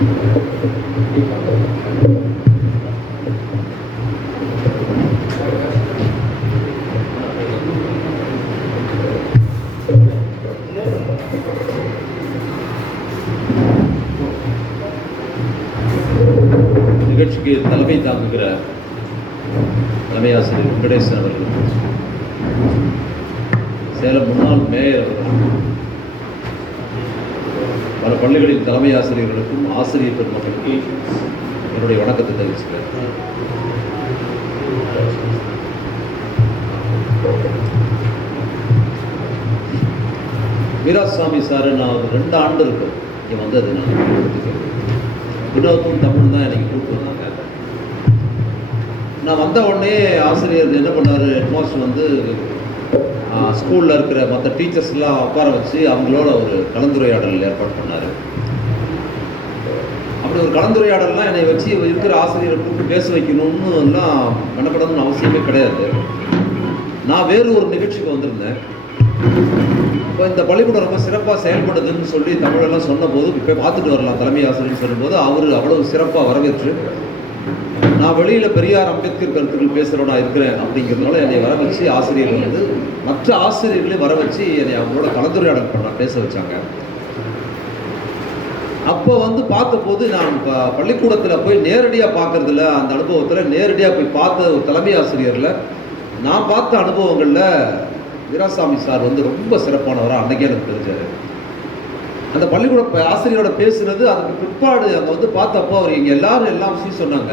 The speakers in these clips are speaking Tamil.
நிகழ்ச்சிக்கு தலைமை தாங்குகிற தலைமை ஆசிரியர் வெங்கடேசன் அவர்களுக்கும், சேலம் முன்னாள் மேயர் அவர்களுக்கும், பல பள்ளிகளின் தலைமை ஆசிரியர்களுக்கும் ஆசிரியர் பெருமக்களுக்கும் என்னுடைய வணக்கத்தை தெரிவிச்சுக்கிறேன். வீராசாமி சார் நான் 2 ஆண்டு இருக்கும் இங்கே வந்தது. நான் வினோத்தும் தமிழ் தான் எனக்கு கூப்பிட்டு வந்தாங்க. நான் வந்த உடனே ஆசிரியர் என்ன பண்ணார், ஹெட்மாஸ்டர் வந்து ஸ்கூலில் இருக்கிற மற்ற டீச்சர்ஸ்லாம் உட்கார வச்சு அவங்களோட ஒரு கலந்துரையாடல் ஏற்பாடு பண்ணார். அப்படி ஒரு கலந்துரையாடல்லாம் என்னை வச்சு இருக்கிற ஆசிரியரை கூப்பிட்டு பேச வைக்கணும்னு எல்லாம் பண்ணப்படணும்னு அவசியமே கிடையாது. நான் வேறு ஒரு நிகழ்ச்சிக்கு வந்திருந்தேன். இப்போ இந்த பள்ளிக்கூடம் ரொம்ப சிறப்பாக செயல்படுதுன்னு சொல்லி தமிழெல்லாம் சொன்னபோது இப்போ பார்த்துட்டு வரலாம் தலைமை ஆசிரியர் சொல்லும்போது அவர் அவ்வளவு சிறப்பாக வரவேற்று, நான் வெளியில் பெரியார் அம்பேத்கர் கருத்துக்கள் பேசுகிறவனா இருக்கிறேன் அப்படிங்கிறதுனால என்னை வர வச்சு ஆசிரியர் வந்து மற்ற ஆசிரியர்களையும் வர வச்சு என்னை அவங்களோட கலந்துரையாடல் பண்ண பேச வச்சாங்க. அப்போ வந்து பார்த்தபோது நான் இப்போ பள்ளிக்கூடத்தில் போய் நேரடியாக பார்க்குறதில்ல, அந்த அனுபவத்தில் நேரடியாக போய் பார்த்த ஒரு தலைமை ஆசிரியரில் நான் பார்த்த அனுபவங்களில் வீராசாமி சார் வந்து ரொம்ப சிறப்பானவராக அன்றைக்கே எனக்கு தெரிஞ்சார். அந்த பள்ளிக்கூட ஆசிரியரோட பேசுனது அதுக்கு பிற்பாடு அங்கே வந்து பார்த்தப்போ அவர் இங்கே எல்லாரும் எல்லாம் விஷயம் சொன்னாங்க.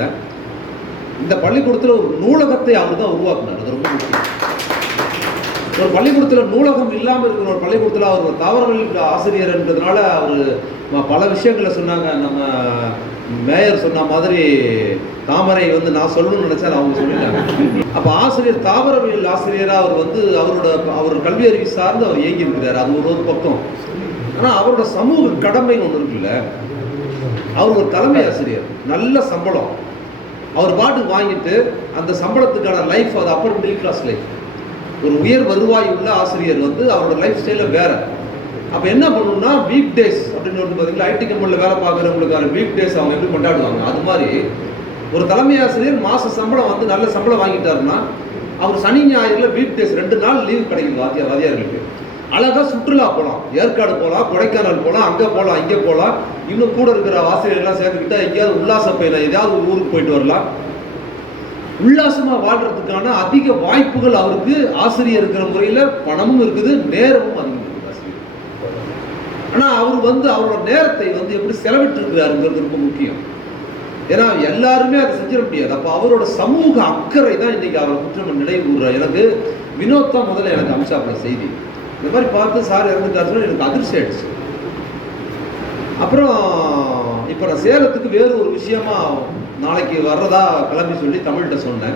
இந்த பள்ளிக்கூடத்தில் ஒரு நூலகத்தை அவர் தான் உருவாக்குனார். அது ரொம்ப முக்கியம். ஒரு பள்ளிக்கூடத்தில் நூலகம் இல்லாமல் இருக்கிற ஒரு பள்ளிக்கூடத்தில் அவர் ஒரு தாவரவியல் ஆசிரியர் என்றதுனால அவர் பல விஷயங்களை சொன்னாங்க. நம்ம மேயர் சொன்ன மாதிரி தாமரை வந்து நான் சொல்லணும்னு நினச்சா அவங்க சொல்லிட்டாங்க. அப்போ ஆசிரியர் தாவரவியல் ஆசிரியராக அவர் வந்து அவர் கல்வி அறிவு சார்ந்து அவர் இயங்கி இருக்கிறார். அது ஒரு பக்கம். ஆனால் அவரோட சமூக கடமைன்னு ஒன்று இருக்குல்ல, அவர் ஒரு தலைமை ஆசிரியர், நல்ல சம்பளம், அவர் பாட்டுக்கு வாங்கிட்டு அந்த சம்பளத்துக்கான லைஃப் அது அப்பர் மிடில் கிளாஸ் லைஃப். ஒரு உயர் வருவாய் உள்ள ஆசிரியர் வந்து அவரோட லைஃப் ஸ்டைலில் வேறு. அப்போ என்ன பண்ணணும்னா வீக் டேஸ் அப்படின்னு வந்து பார்த்தீங்கன்னா ஐடி கம்பெனியில் வேலை பார்க்குறவங்களுக்கான வீக் டேஸ் அவங்க எப்படி கொண்டாடுவாங்க, அது மாதிரி ஒரு தலைமை ஆசிரியர் மாத சம்பளம் வந்து நல்ல சம்பளம் வாங்கிட்டாருன்னா அவர் சனி ஞாயிறில் வீக் டேஸ் 2 நாள் லீவ் கிடைக்குது வாத்தியார்களுக்கு. அழகாக சுற்றுலா போகலாம், ஏற்காடு போகலாம், கொடைக்கானல் போகலாம், அங்கே போகலாம், இங்கே போகலாம். இன்னும் கூட இருக்கிற ஆசிரியர்கள்லாம் சேர்த்துக்கிட்டால் எங்கேயாவது உல்லாச பயணம் ஏதாவது ஒரு ஊருக்கு போயிட்டு வரலாம். உல்லாசமாக வாழ்கிறதுக்கான அதிக வாய்ப்புகள் அவருக்கு ஆசிரியர் இருக்கிற முறையில் பணமும் இருக்குது, நேரமும் அதிகம் இருக்குது ஆசிரியர். ஆனால் அவர் வந்து அவரோட நேரத்தை வந்து எப்படி செலவிட்டு இருக்கிறாருங்கிறது ரொம்ப முக்கியம். ஏன்னா எல்லாருமே அதை செஞ்சிட முடியாது. அப்போ அவரோட சமூக அக்கறை தான் இன்றைக்கி அவரை குற்றம் நினைவு கூறுறார். எனக்கு வினோத் தான் முதல்ல எனக்கு அமிச்சாப்புல செய்தி. இந்த மாதிரி பார்த்து சார் இறந்துட்டார் சொல்லி எனக்கு அதிர்ச்சி ஆயிடுச்சு. அப்புறம் இப்போ நான் சேலத்துக்கு வேறு ஒரு விஷயமா நாளைக்கு வர்றதா கிளம்பி சொல்லி தமிழ்கிட்ட சொன்னேன்.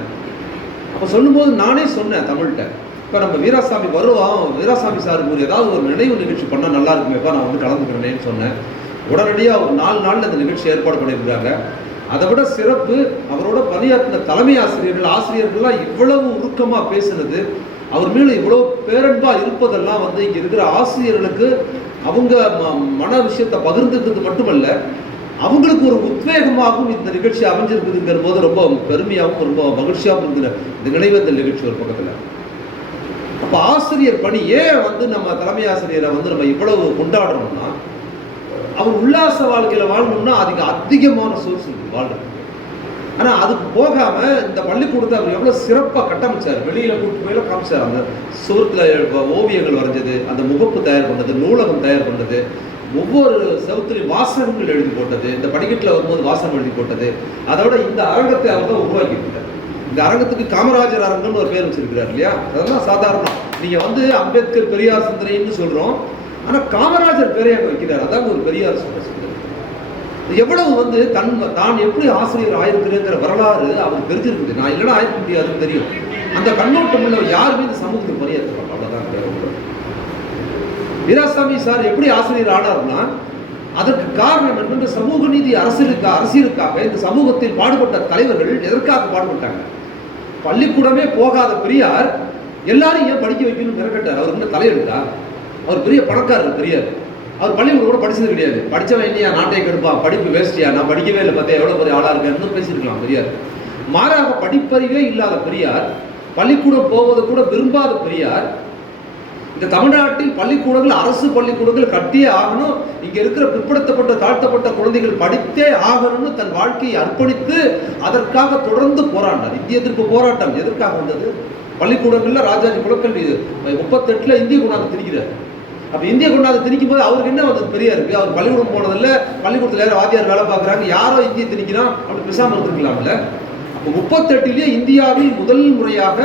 அப்போ சொல்லும்போது நானே சொன்னேன் தமிழ்கிட்ட, இப்போ நம்ம வீராசாமி வருவோம், வீராசாமி சாருக்கு ஒரு ஏதாவது ஒரு நினைவு நிகழ்ச்சி பண்ணால் நல்லா இருக்குமேப்பா, நான் வந்து கலந்துக்கிறேன்னு சொன்னேன். உடனடியாக ஒரு 4 நாளில் அந்த நிகழ்ச்சி ஏற்பாடு பண்ணியிருக்காங்க. அதை விட சிறப்பு, அவரோட பணியாற்றின தலைமை ஆசிரியர்கள்லாம் இவ்வளவு உருக்கமாக பேசுனது, அவர் மேலே இவ்வளோ பேரன்பாக இருப்பதெல்லாம் வந்து இங்கே இருக்கிற ஆசிரியர்களுக்கு அவங்க மன விஷயத்தை பகிர்ந்துக்கிறது மட்டுமல்ல, அவங்களுக்கு ஒரு உத்வேகமாகவும் இந்த நிகழ்ச்சி அமைஞ்சிருக்குதுங்கிற போது ரொம்ப பெருமையாகவும் ரொம்ப மகிழ்ச்சியாகவும் இருக்கிற இந்த நினைவேந்தல் நிகழ்ச்சி ஒரு பக்கத்தில். அப்போ ஆசிரியர் பணி ஏன் வந்து நம்ம தலைமை ஆசிரியரை வந்து நம்ம இவ்வளவு கொண்டாடுறோம்னா, அவர் உல்லாச வாழ்க்கையில் வாழணும்னா அதுக்கு அதிகமான சோர்ஸ் இருக்குது வாழ்றது. ஆனால் அதுக்கு போகாமல் இந்த பள்ளிக்கூடத்தை அவர் எவ்வளோ சிறப்பாக கட்டமைச்சார், வெளியில் கூட்டு போயில காமிச்சார். அந்த சுவரத்தில் ஓவியங்கள் வரைஞ்சது, அந்த முகப்பு தயார் பண்ணது, நூலகம் தயார் பண்ணது, ஒவ்வொரு செவத்துலையும் வாசகங்கள் எழுதி போட்டது, இந்த படிக்கட்டில் வரும்போது வாசகம் எழுதி போட்டது. அதோட இந்த அரங்கத்தை அவர் தான் உருவாக்கியிருக்கார். இந்த அரங்கத்துக்கு காமராஜர் அரங்கம்னு ஒரு பேர் வச்சிருக்கிறார் இல்லையா, அதெல்லாம் சாதாரணம். நீங்கள் வந்து அம்பேத்கர் பெரியார் சிந்தனைன்னு சொல்கிறோம், ஆனால் காமராஜர் பேரை அங்கே வைக்கிறார். அதான் ஒரு பெரியார் சிந்தனை. எவ்வளவு வந்து தான் எப்படி ஆசிரியர் ஆயிருக்கிறேங்கிற வரலாறு அவருக்கு தெரிஞ்சிருக்குது. நான் இல்லைன்னா ஆயிருக்க முடியாதுன்னு தெரியும். அந்த கண்ணோட்டம் உள்ள யாருமே இந்த சமூகத்துக்கு பணியாற்றுவாங்க. அவ்வளோதான். வீராசாமி சார் எப்படி ஆசிரியர் ஆனார்னா அதற்கு காரணம் என்னென்ற சமூக நீதி அரசியலுக்காக இந்த சமூகத்தில் பாடுபட்ட தலைவர்கள் எதற்காக பாடுபட்டாங்க. பள்ளிக்கூடமே போகாத பெரியார் எல்லாரும் ஏன் படிக்க வைக்கணும்னு மிரக்கட்டார். அவர் என்ன தலையெடுத்தார்? அவர் பெரிய பணக்காரர் பெரியார். அவர் பள்ளிக்கூடம் கூட படிச்சது கிடையாது. படித்தவன் இல்லையா நாட்டை கெடுப்பான், படிப்பு வேஸ்டியா, நான் படிக்கவே இல்லை பார்த்தேன் எவ்வளோ பெரிய ஆளாக இருக்காருன்னு பேசியிருக்கலாம் பெரியார். மாறாக படிப்பறிவே இல்லாத பெரியார், பள்ளிக்கூடம் போவதை கூட விரும்பாத பெரியார், இந்த தமிழ்நாட்டில் பள்ளிக்கூடங்கள் அரசு பள்ளிக்கூடங்கள் கட்டியே ஆகணும், இங்க இருக்கிற பிற்படுத்தப்பட்ட தாழ்த்தப்பட்ட குழந்தைகள் படித்தே ஆகணும்னு தன் வாழ்க்கையை அர்ப்பணித்து அதற்காக தொடர்ந்து போராடினார். இந்திய எதிர்ப்பு போராட்டம் எதற்காக வந்தது? பள்ளிக்கூடங்கள்ல ராஜாஜி குலக்கல்வி 38 இந்திய கொண்டாந்து திணிக்கிறார். அப்ப இந்திய கொண்டாந்து திணிக்கும் போது அவருக்கு என்ன வந்தது? பெரியாருக்கு அவர் பள்ளிக்கூடம் போனதில்ல, பள்ளிக்கூடத்துல யாரும் வாத்தியார் வேலை பார்க்குறாங்க, யாரோ இந்திய திணிக்கிறான் அப்படி பேசாமல் இருந்திருக்கலாம்ல. அப்போ 38 இந்தியாவில் முதல் முறையாக,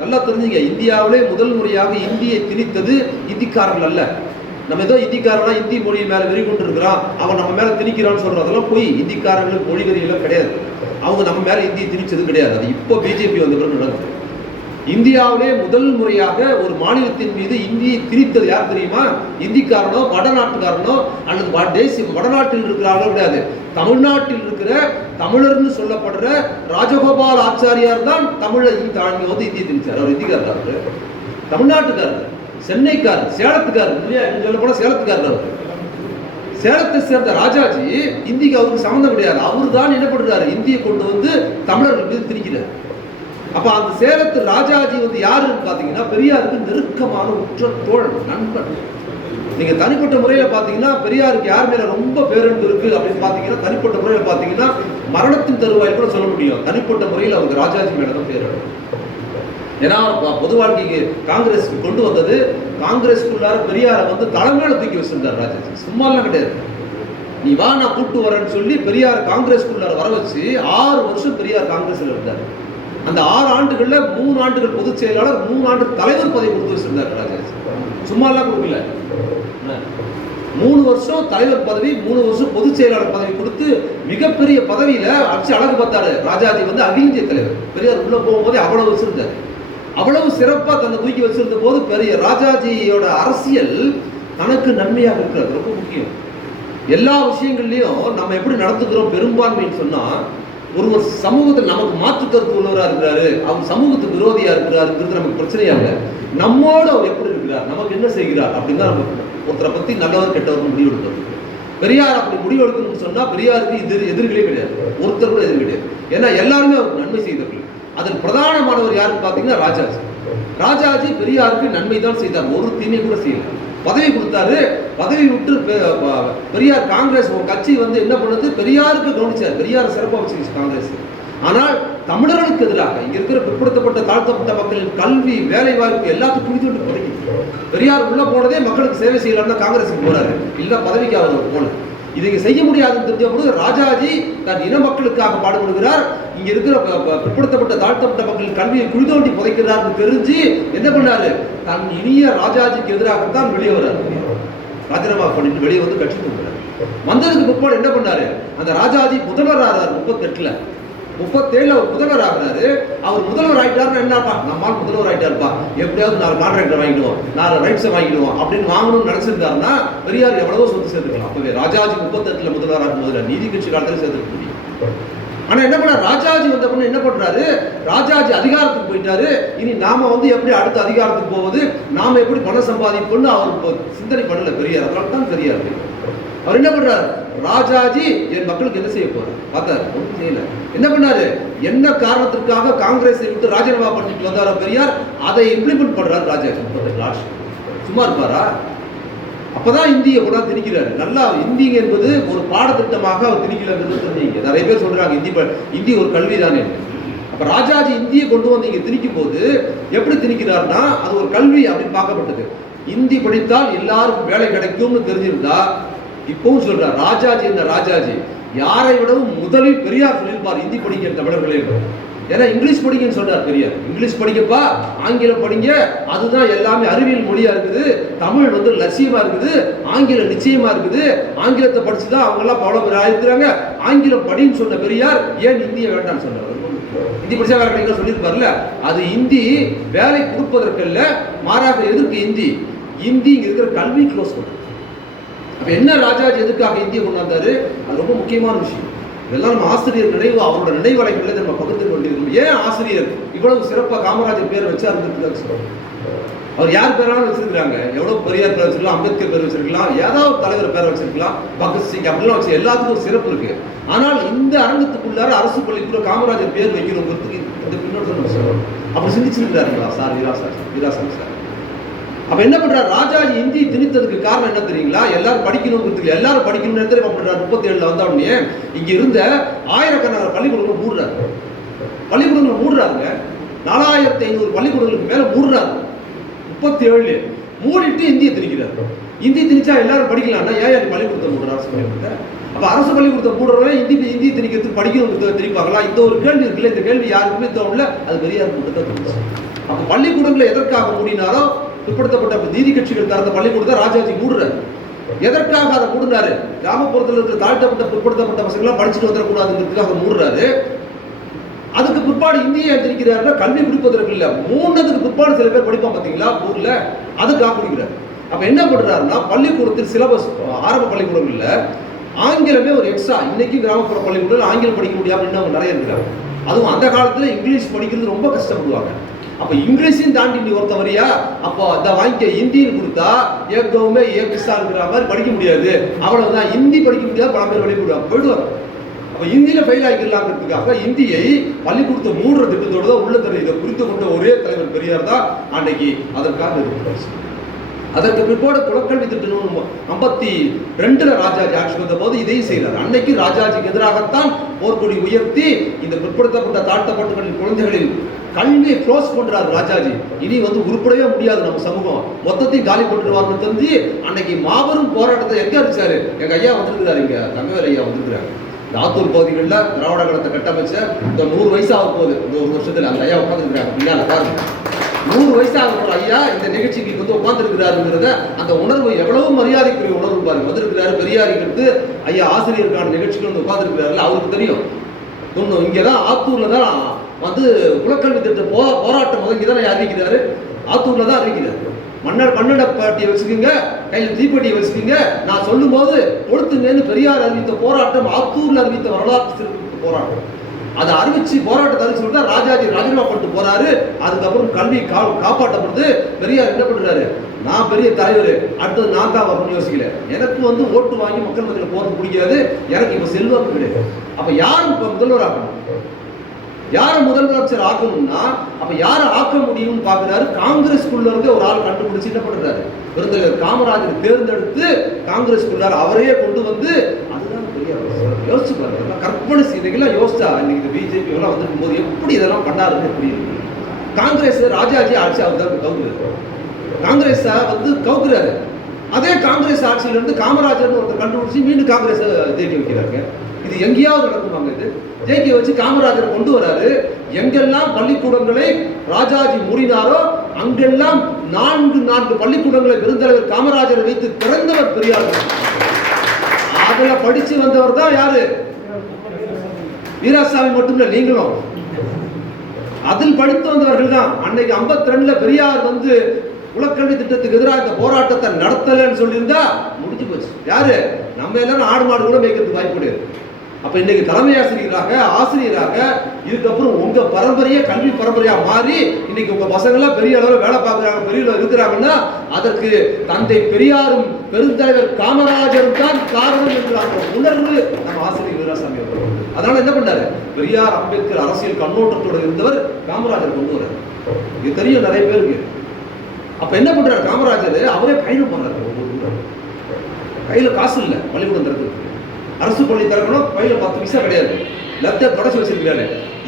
நல்லா தெரிஞ்சுங்க, இந்தியாவிலே முதல் முறையாக இந்தியை திணித்தது இந்திக்காரர்கள் அல்ல. நம்ம ஏதோ இந்திக்காரனா இந்தி மொழி மேல வெறி கொண்டு இருக்கிறான், அவன் நம்ம மேல திணிக்கிறான்னு சொல்றதெல்லாம் போய். இந்திக்காரர்களுக்கு மொழி வெறியெல்லாம் கிடையாது, அவங்க நம்ம மேல இந்தியை திணிச்சது கிடையாது. அது இப்போ பிஜேபி வந்த பிறகு நடக்குது. இந்தியாவிலே முதல் முறையாக ஒரு மாநிலத்தின் மீது இந்தியை திணித்தது யார் தெரியுமா? இந்திக்காரனோ வடநாட்டுக்காரனோ அல்லது தேசிய வடநாட்டில் இருக்கிறாரோ கிடையாது, தமிழ்நாட்டில் இருக்கிற தமிழர்னு சொல்லப்படுற ராஜகோபால் ஆச்சாரியார் தான் தமிழை வந்து இந்தியை திணிச்சார். அவர் இந்திக்காரர், தமிழ்நாட்டுக்காரர், சென்னைக்காரர், சேலத்துக்காரர் இல்லையா, சொல்ல போனா சேலத்துக்காரர். அவர் சேலத்தை சேர்ந்த ராஜாஜி இந்திக்கு அவருக்கு சம்மந்தம் கிடையாது. அவர் தான் என்ன பண்றாரு? இந்தியை கொண்டு வந்து தமிழர்கள் மீது திணிக்கிறார். அப்ப அந்த சேலத்து ராஜாஜி வந்து யாருன்னு பாத்தீங்கன்னா பெரியாருக்கு நெருக்கமான உற்ற தோழன், நண்பன். நீங்க தனிப்பட்ட முறையில பாத்தீங்கன்னா பெரியாருக்கு யார் மேல ரொம்ப பேரன்பு இருக்கு அப்படின்னு பாத்தீங்கன்னா, தனிப்பட்ட முறையில பாத்தீங்கன்னா மரணத்தின் தருவாயில் கூட சொல்ல முடியும், தனிப்பட்ட முறையில் அவருக்கு ராஜாஜி மேலதான் பேரன்பு. ஏன்னா பொது வாழ்க்கைக்கு காங்கிரஸ் கொண்டு வந்தது, காங்கிரஸ்குள்ளார பெரியாரை வந்து தலைமையில தூக்கி வச்சிருந்தார் ராஜாஜி. சும்மாலாம் கிடையாது, நீ வா நான் கூட்டு வரேன்னு சொல்லி பெரியார் காங்கிரஸ்குள்ளார வர வச்சு 6 வருஷம் பெரியார் காங்கிரஸ்ல இருந்தார். அந்த 6 ஆண்டுகள்ல 3 ஆண்டுகள் பொதுச் செயலாளர், 3 ஆண்டு தலைவர் பதவி கொடுத்து வச்சிருந்தார் ராஜாஜி. சும்மா எல்லாம் கொடுக்கல, 3 வருஷம் தலைவர் பதவி, 3 வருஷம் பொதுச் செயலாளர் பதவி கொடுத்து மிகப்பெரிய பதவியில அடிச்சு அழகு பார்த்தாரு ராஜாஜி. வந்து அகில இந்திய தலைவர். பெரியார் உள்ள போகும்போதே அவ்வளவு வச்சிருந்தார், அவ்வளவு சிறப்பா தன்னை தூக்கி வச்சிருந்த போது பெரிய ராஜாஜியோட அரசியல் தனக்கு நன்மையாக இருக்கிறது ரொம்ப முக்கியம். எல்லா விஷயங்கள்லயும் நம்ம எப்படி நடந்துக்கிறோம் பெரும்பான்மைன்னு சொன்னா, ஒரு சமூகத்தில் நமக்கு மாற்று கருத்து உள்ளவராக இருக்கிறாரு, அவர் சமூகத்துக்கு விரோதியா இருக்கிறாருங்கிறது நமக்கு பிரச்சனையா இல்லை. நம்மோடு அவர் எப்படி இருக்கிறார், நமக்கு என்ன செய்கிறார் அப்படின்னு தான் நம்ம ஒருத்தரை பத்தி நல்லவர் கெட்டவர் முடிவு எடுக்கிறது. பெரியார் அப்படி முடிவு எடுக்கணும்னு சொன்னா பெரியாருக்கு எதிர்களே கிடையாது, ஒருத்தர் கூட எதிர் கிடையாது. ஏன்னா எல்லாருமே அவருக்கு நன்மை செய்தார்கள். அதில் பிரதானமானவர் யாருன்னு பார்த்தீங்கன்னா ராஜாஜி. ராஜாஜி பெரியாருக்கு நன்மை தான் செய்தார், ஒரு தீமை கூட செய்யல. பதவி கொடுத்தாரு, பதவி விட்டு பெரியார் காங்கிரஸ் கட்சி வந்து என்ன பண்ணுது, பெரியாருக்கு கவனிச்சார், பெரியார் சிறப்பாக வச்சுக்கிச்சு காங்கிரஸ். ஆனால் தமிழர்களுக்கு எதிராக இங்க இருக்கிற பிற்படுத்தப்பட்ட தாழ்த்தப்பட்ட மக்களின் கல்வி, வேலை வாய்ப்பு எல்லாத்துக்கும் குடித்து குறைக்குது. பெரியார் உள்ள போனதே மக்களுக்கு சேவை செய்யலாம்னா காங்கிரஸுக்கு போறாரு, இல்ல பதவிக்கு அவர் போனது. இதை செய்ய முடியாதுன்னு தெரிஞ்ச பொழுது ராஜாஜி தன் இன மக்களுக்காக பாடுபடுகிறார். இங்க இருக்கிற பிற்படுத்தப்பட்ட தாழ்த்தப்பட்ட மக்கள் கல்வியை குழிதோண்டி புதைக்கிறார் தெரிஞ்சு என்ன பண்ணாரு, தன் இனிய ராஜாஜிக்கு எதிராகத்தான் வெளியே வர்றாரு. ராஜினாமா பண்ணிட்டு வெளியே வந்து கட்சி தூங்குறாரு. வந்ததுக்கு பிற்பாடு என்ன பண்ணாரு, அந்த ராஜாஜி முதல்வர் ஆகிறார் 38ல். 37 அவர் முதல்வர் ஆகிறாரு. அவர் முதல்வர் ஆயிட்டாருன்னா என்னப்பா, நம்மால் முதல்வர் ஆயிட்டாருப்பா, எப்படியாவது 4 கான்ட்ராக்டர் வாங்கிடுவோம், 4 ரைட்ஸை வாங்கிடுவோம் அப்படின்னு வாங்கணும்னு நினைச்சிருந்தாருன்னா பெரியார் எவ்வளவோ சொத்து சேர்த்துக்கலாம். அப்பவே ராஜாஜி 38ல் முதல்வர் ஆகும் போதுல நீதி கட்சி காலத்துல சேர்த்துக்க முடியும். ஆனா என்ன பண்ண, ராஜாஜி வந்த பொண்ணு என்ன பண்றாரு, ராஜாஜி அதிகாரத்துக்கு போயிட்டாரு. இனி நாம வந்து எப்படி அடுத்த அதிகாரத்துக்கு போவது, நாம எப்படி பணம் சம்பாதிப்போம்னு அவர் சிந்தனை பண்ணல பெரியார். அதனால தான் பெரியார் அவர் என்ன பண்றாரு, ராஜாஜி என் மக்களுக்கு என்ன செய்ய போறாரு பார்த்தாரு, ஒன்றும் செய்யல. என்ன பண்ணாரு, என்ன காரணத்திற்காக காங்கிரஸை விட்டு ராஜினாமா பண்ணிட்டு வந்தாரோ பெரியார், அதை இம்ப்ளிமெண்ட் பண்றாரு ராஜாஜி. சும்மா இருப்பாரா? அப்பதான் இந்தியை கூட திணிக்கிறாரு. நல்லா இந்தி என்பது ஒரு பாடத்திட்டமாக அவர் திணிக்கலங்கிறது தெரிஞ்சீங்க. நிறைய பேர் சொல்றாங்க இந்தி ஒரு கல்வி தானே. அப்ப ராஜாஜி இந்தியை கொண்டு வந்து இங்க திணிக்கும் போது எப்படி திணிக்கிறாருன்னா, அது ஒரு கல்வி அப்படின்னு பார்க்கப்பட்டது. இந்தி படித்தால் எல்லாருக்கும் வேலை கிடைக்கும்னு தெரிஞ்சிருந்தா இப்பவும் சொல்றார் ராஜாஜி. இந்த ராஜாஜி யாரை விடவும் முதலில் பெரியார் சொல்லியிருப்பார், இந்தி படிக்கிற தமிழர்களே. ஏன்னா இங்கிலீஷ் படிக்கன்னு சொல்றார் பெரியார். இங்கிலீஷ் படிக்கப்பா, ஆங்கிலம் படிங்க, அதுதான் எல்லாமே அறிவியல் மொழியா இருக்குது. தமிழ் வந்து லட்சியமா இருக்குது, ஆங்கிலம் நிச்சயமா இருக்குது. ஆங்கிலத்தை படிச்சுதான் அவங்க எல்லாம் பல இருக்கிறாங்க. ஆங்கிலம் படின்னு சொன்ன பெரியார் ஏன் இந்திய வேண்டாம்னு சொன்னார். இந்தி படிச்சா வேலை கிடைக்க சொல்லியிருப்பார்ல, அது இந்தி வேலை கொடுப்பதற்கல்ல, மாறாக எதற்கு இந்தி இங்க இருக்கிற கல்வி க்ளோஸ் பண்ண. அப்ப என்ன ராஜாஜி எதுக்காக இந்தியை கொண்டாந்தாரு, அது ரொம்ப முக்கியமான விஷயம். இதெல்லாம் நம்ம ஆசிரியர் நினைவு, அவரோட நினைவலைகளை நம்ம பகிர்ந்து கொண்டிருக்கோம். ஏன் ஆசிரியர் இவ்வளவு சிறப்பாக காமராஜர் பேர் வச்சா இருந்திருக்கு, அவர் யார் பேராலும் வச்சிருக்காங்க, எவ்வளவு பெரியார் பேர் வச்சிருக்கலாம், அம்பேத்கர் பேர் வச்சிருக்கலாம், ஏதாவது தலைவர் பேரை வச்சிருக்கலாம், பகத்சிங் அப்படிலாம் வச்சு எல்லாத்துக்கும் ஒரு சிறப்பு இருக்கு. ஆனால் இந்த அரங்கத்துக்குள்ளார அரசு பள்ளிக்கூட காமராஜர் பேர் வைக்கணுங்கிறதுக்கு இந்த பின்னோட்டத்தை நம்ம சொல்லணும். அப்படி சிந்திச்சிருக்கிறாருங்களா சார் வீராசாமி சார்? அப்ப என்ன பண்றாரு, ராஜாஜி இந்தி திணித்ததுக்கு காரணம் என்ன தெரியுங்களா? எல்லாரும் படிக்கணுங்கிறது, எல்லாரும் படிக்கணும்னு பண்றாரு. 37 வந்த உடனே இங்க இருந்த ஆயிரக்கணக்கான பள்ளிக்கூடங்களை மூடுறாருங்க. 4500 பள்ளிக்கூடங்களுக்கு மேல மூடுறாரு. 37 மூடிட்டு இந்தியை திணிக்கிறாரு. இந்தி திணிச்சா எல்லாரும் படிக்கலாம்னா ஏன் பள்ளிக்கூடத்தை மூடுற அரசு பள்ளிக்கூடத்தை? அப்ப அரசு பள்ளிக்கூடத்தை மூடுறவங்க இந்தி திணிக்கிறதுக்கு படிக்கணும் திணிப்பாங்களா? இந்த ஒரு கேள்வி இருக்குல்ல, இந்த கேள்வி யாருக்குமே தோணல. அது பெரியார் கூட்டத்தை தோணுச்சு. அப்ப பள்ளிக்கூடங்களை எதற்காக மூடினாரோ, பிற்படுத்தப்பட்ட நீதி கட்சிகள் தரந்த பள்ளிக்கூடத்தை ராஜாஜி மூடுறாரு. எதற்காக அதை மூடுறாரு? கிராமப்புறத்தில் இருக்கிற தாழ்த்தப்பட்ட பிற்படுத்தப்பட்ட பசங்களாம் படிச்சுட்டு வந்துடக்கூடாதுங்கிறதுக்காக மூடுறாரு. அதுக்கு பிற்பாடு இந்தியை திணிக்கிறாருன்னா கல்வி குடிப்பதற்கு இல்லை, மூணதுக்கு பிற்பாடு சில பேர் படிப்பான் பார்த்தீங்களா ஊர்ல, அதுக்காக குடிக்கிறார். அப்ப என்ன பண்றாருன்னா, பள்ளிக்கூடத்தில் சிலபஸ் ஆரம்ப பள்ளிக்கூடங்கள்ல ஆங்கிலமே ஒரு எக்ஸ்ட்ரா. இன்னைக்கு கிராமப்புற பள்ளிக்கூடத்தில் ஆங்கிலம் படிக்க முடியாது அப்படின்னு நிறைய இருக்கிறாங்க. அதுவும் அந்த காலத்துல இங்கிலீஷ் படிக்கிறது ரொம்ப கஷ்டப்படுவாங்க. அப்ப இங்கிலீஷையும் தாண்டி நீ ஒருத்த வரியா, அப்போ அதை வாங்கிக்க ஹிந்தின்னு கொடுத்தா ஏகவுமே ஏகிஸ்தான்ங்கிற மாதிரி படிக்க முடியாது, அவ்வளவுதான். ஹிந்தி படிக்க முடியாது, பல பேர் வெளியே போயிடுவாங்க. அப்ப ஹிந்தியில ஃபெயில் ஆகிக்கலாங்கிறதுக்காக இந்தியை பள்ளிக்கூடத்தை மூடுற திட்டத்தோடு தான் உள்ள தர இதை புரிந்து கொண்ட ஒரே தலைவர் பெரியார் தான் அன்னைக்கு அதற்காக இருக்கிறார். அதற்கு பிற்பாடு குலக்கல்வி திட்டம் 52 ராஜாஜி ஆட்சி வந்த போது இதையும் செய்கிறார். அன்னைக்கு ராஜாஜிக்கு எதிராகத்தான் போர்க்கொடி உயர்த்தி இந்த பிற்படுத்தப்பட்ட தாழ்த்தப்பட்டவர்களின் குழந்தைகளின் கல்வியை க்ளோஸ் பண்றாரு ராஜாஜி. இனி உருப்படவே முடியாது நம்ம சமூகம், மொத்தத்தையும் காலி போட்டுருவாருன்னு தெரிஞ்சு அன்னைக்கு மாபெரும் போராட்டத்தை எங்க அடிச்சாரு. எங்க ஐயா வந்திருக்கிறாரு, இங்க தங்கவேல் ஐயா வந்திருக்கிறாரு. ஆத்தூர் பகுதிகளில் திராவிட கழகத்தை கட்டமைச்ச இந்த 100 வயசு ஆக போகுது. இந்த ஒரு வருஷத்துல அந்த ஐயா உட்காந்துருக்கிறாங்க பின்னால பாருங்க. 100 வயசு ஆக ஐயா இந்த நிகழ்ச்சிக்கு உட்காந்துருக்கிறாருங்கிறத அந்த உணர்வு எவ்வளவு மரியாதைக்குரிய உணர்வு பாருங்க. வந்திருக்கிறாரு பெரியாருக்கு ஐயா ஆசிரியருக்கான நிகழ்ச்சிகள் உட்காந்துருக்கிறாருல, அவருக்கு தெரியும். இங்கதான் ஆத்தூர்ல தான் குலக்கல்வி திட்ட போராட்டம் இங்கதானே அறிவிக்கிறாரு, ஆத்தூர்ல தான் அறிவிக்கிறாரு. மன்னட பாட்டியை வச்சுக்கோங்க, கையில் தீப்பெட்டியை வச்சுக்கோங்க, நான் சொல்லும் போது கொடுத்துங்கன்னு பெரியார் அறிவித்த போராட்டம், ஆத்தூர்ல அறிவித்த வரலாற்று சிறப்பு போராட்டம். அதை அறிவிச்சு போராட்டத்தை அறிவிச்சு ராஜாஜி ராஜினாமா பண்ணிட்டு போறாரு. அதுக்கப்புறம் கல்வி காப்பாற்றப்படுது. பெரியார் என்ன பண்றாரு, நான் பெரிய தலைவர், அடுத்தது நான் தான் வரணும்னு யோசிக்கல. எனக்கு ஓட்டு வாங்கி மக்கள் மத்தியில் போறது பிடிக்காது, எனக்கு இப்ப செல்வாக்கு கிடையாது. அப்ப யாரும் இப்ப முதல்வர் ஆகணும், யாரை முதலமைச்சர் ஆக்கணும்னா அப்ப யாரை ஆக்க முடியும்னு பாக்குறாரு. காங்கிரஸ்குள்ள இருந்து ஒரு ஆள் கண்டுபிடிச்சு என்ன பண்றாரு, விருந்தினர் காமராஜர் தேர்ந்தெடுத்து காங்கிரஸ்குள்ளார அவரையே கொண்டு வந்து, அதுதான் பெரிய யோசிச்சு பாருங்க. கற்பனை செய்திகளாம் யோசிச்சா இன்னைக்கு பிஜேபி எல்லாம் வந்துருக்கும் போது எப்படி இதெல்லாம் பண்ணாருன்னு எப்படி இருக்கு. காங்கிரஸ் ராஜாஜி ஆட்சி அவர் தான் கவுக்குறாரு, காங்கிரஸ் கவுக்குறாரு. அதே காங்கிரஸ் ஆட்சியில இருந்து காமராஜர் ஒருத்தர் கண்டுபிடிச்சு மீண்டும் காங்கிரஸ் ஜெயிக்க வைக்கிறாங்க. இது எங்கேயாவது நடக்குமாங்க? இது ஜெயிக்க வச்சு காமராஜர் கொண்டு வராரு. எங்கெல்லாம் பள்ளிக்கூடங்களை ராஜாஜி மூடினாரோ அங்கெல்லாம் 4 பள்ளிக்கூடங்களை பெருந்தலைவர் காமராஜரை வைத்து திறந்தவர் பெரியார். அதுல படிச்சு வந்தவர் தான் யாரு, வீராசாமி மட்டும் இல்ல, நீங்களும் அதில் படித்து வந்தவர்கள் தான். அன்னைக்கு 52 பெரியார் குலக்கல்வி திட்டத்துக்கு எதிராக இந்த போராட்டத்தை நடத்தலன்னு சொல்லியிருந்தா முடிஞ்சு போச்சு. யாரு, நம்ம எல்லாரும் ஆடு மாடு கூட மேய்க்கிறதுக்கு வாய்ப்பு கிடையாது. அப்ப இன்னைக்கு தலைமை ஆசிரியராக இதுக்கப்புறம் உங்க பரம்பரையே கல்வி பரம்பரையா மாறி இன்னைக்கு உங்க பசங்க எல்லாம் பெரிய அளவில் வேலை பார்க்கறாங்க, பெரிய அளவில் இருக்கிறாங்கன்னா அதற்கு தந்தை பெரியாரும் பெருந்தலைவர் காமராஜரும் தான் காரணம் என்ற உணர்வு நம்ம ஆசிரியர் வீராசாமி அவர்கள். அதனால என்ன பண்ணாரு, பெரியார் அம்பேத்கர் அரசியல் கண்ணோட்டத்தோடு இருந்தவர் காமராஜர் கொண்டு வர்றாரு. இது தெரியும் நிறைய பேருக்கு. அப்ப என்ன பண்றாரு காமராஜர், அவரே பயணம் பண்றாரு. கையில காசு இல்லை பள்ளிக்கூடம் திறக்கிறதுக்கு, அரசு பள்ளி திறக்கணும், கையில 10 பைசா கிடையாது, லெப்டர் தொடச்சு வச்சிருக்காரு.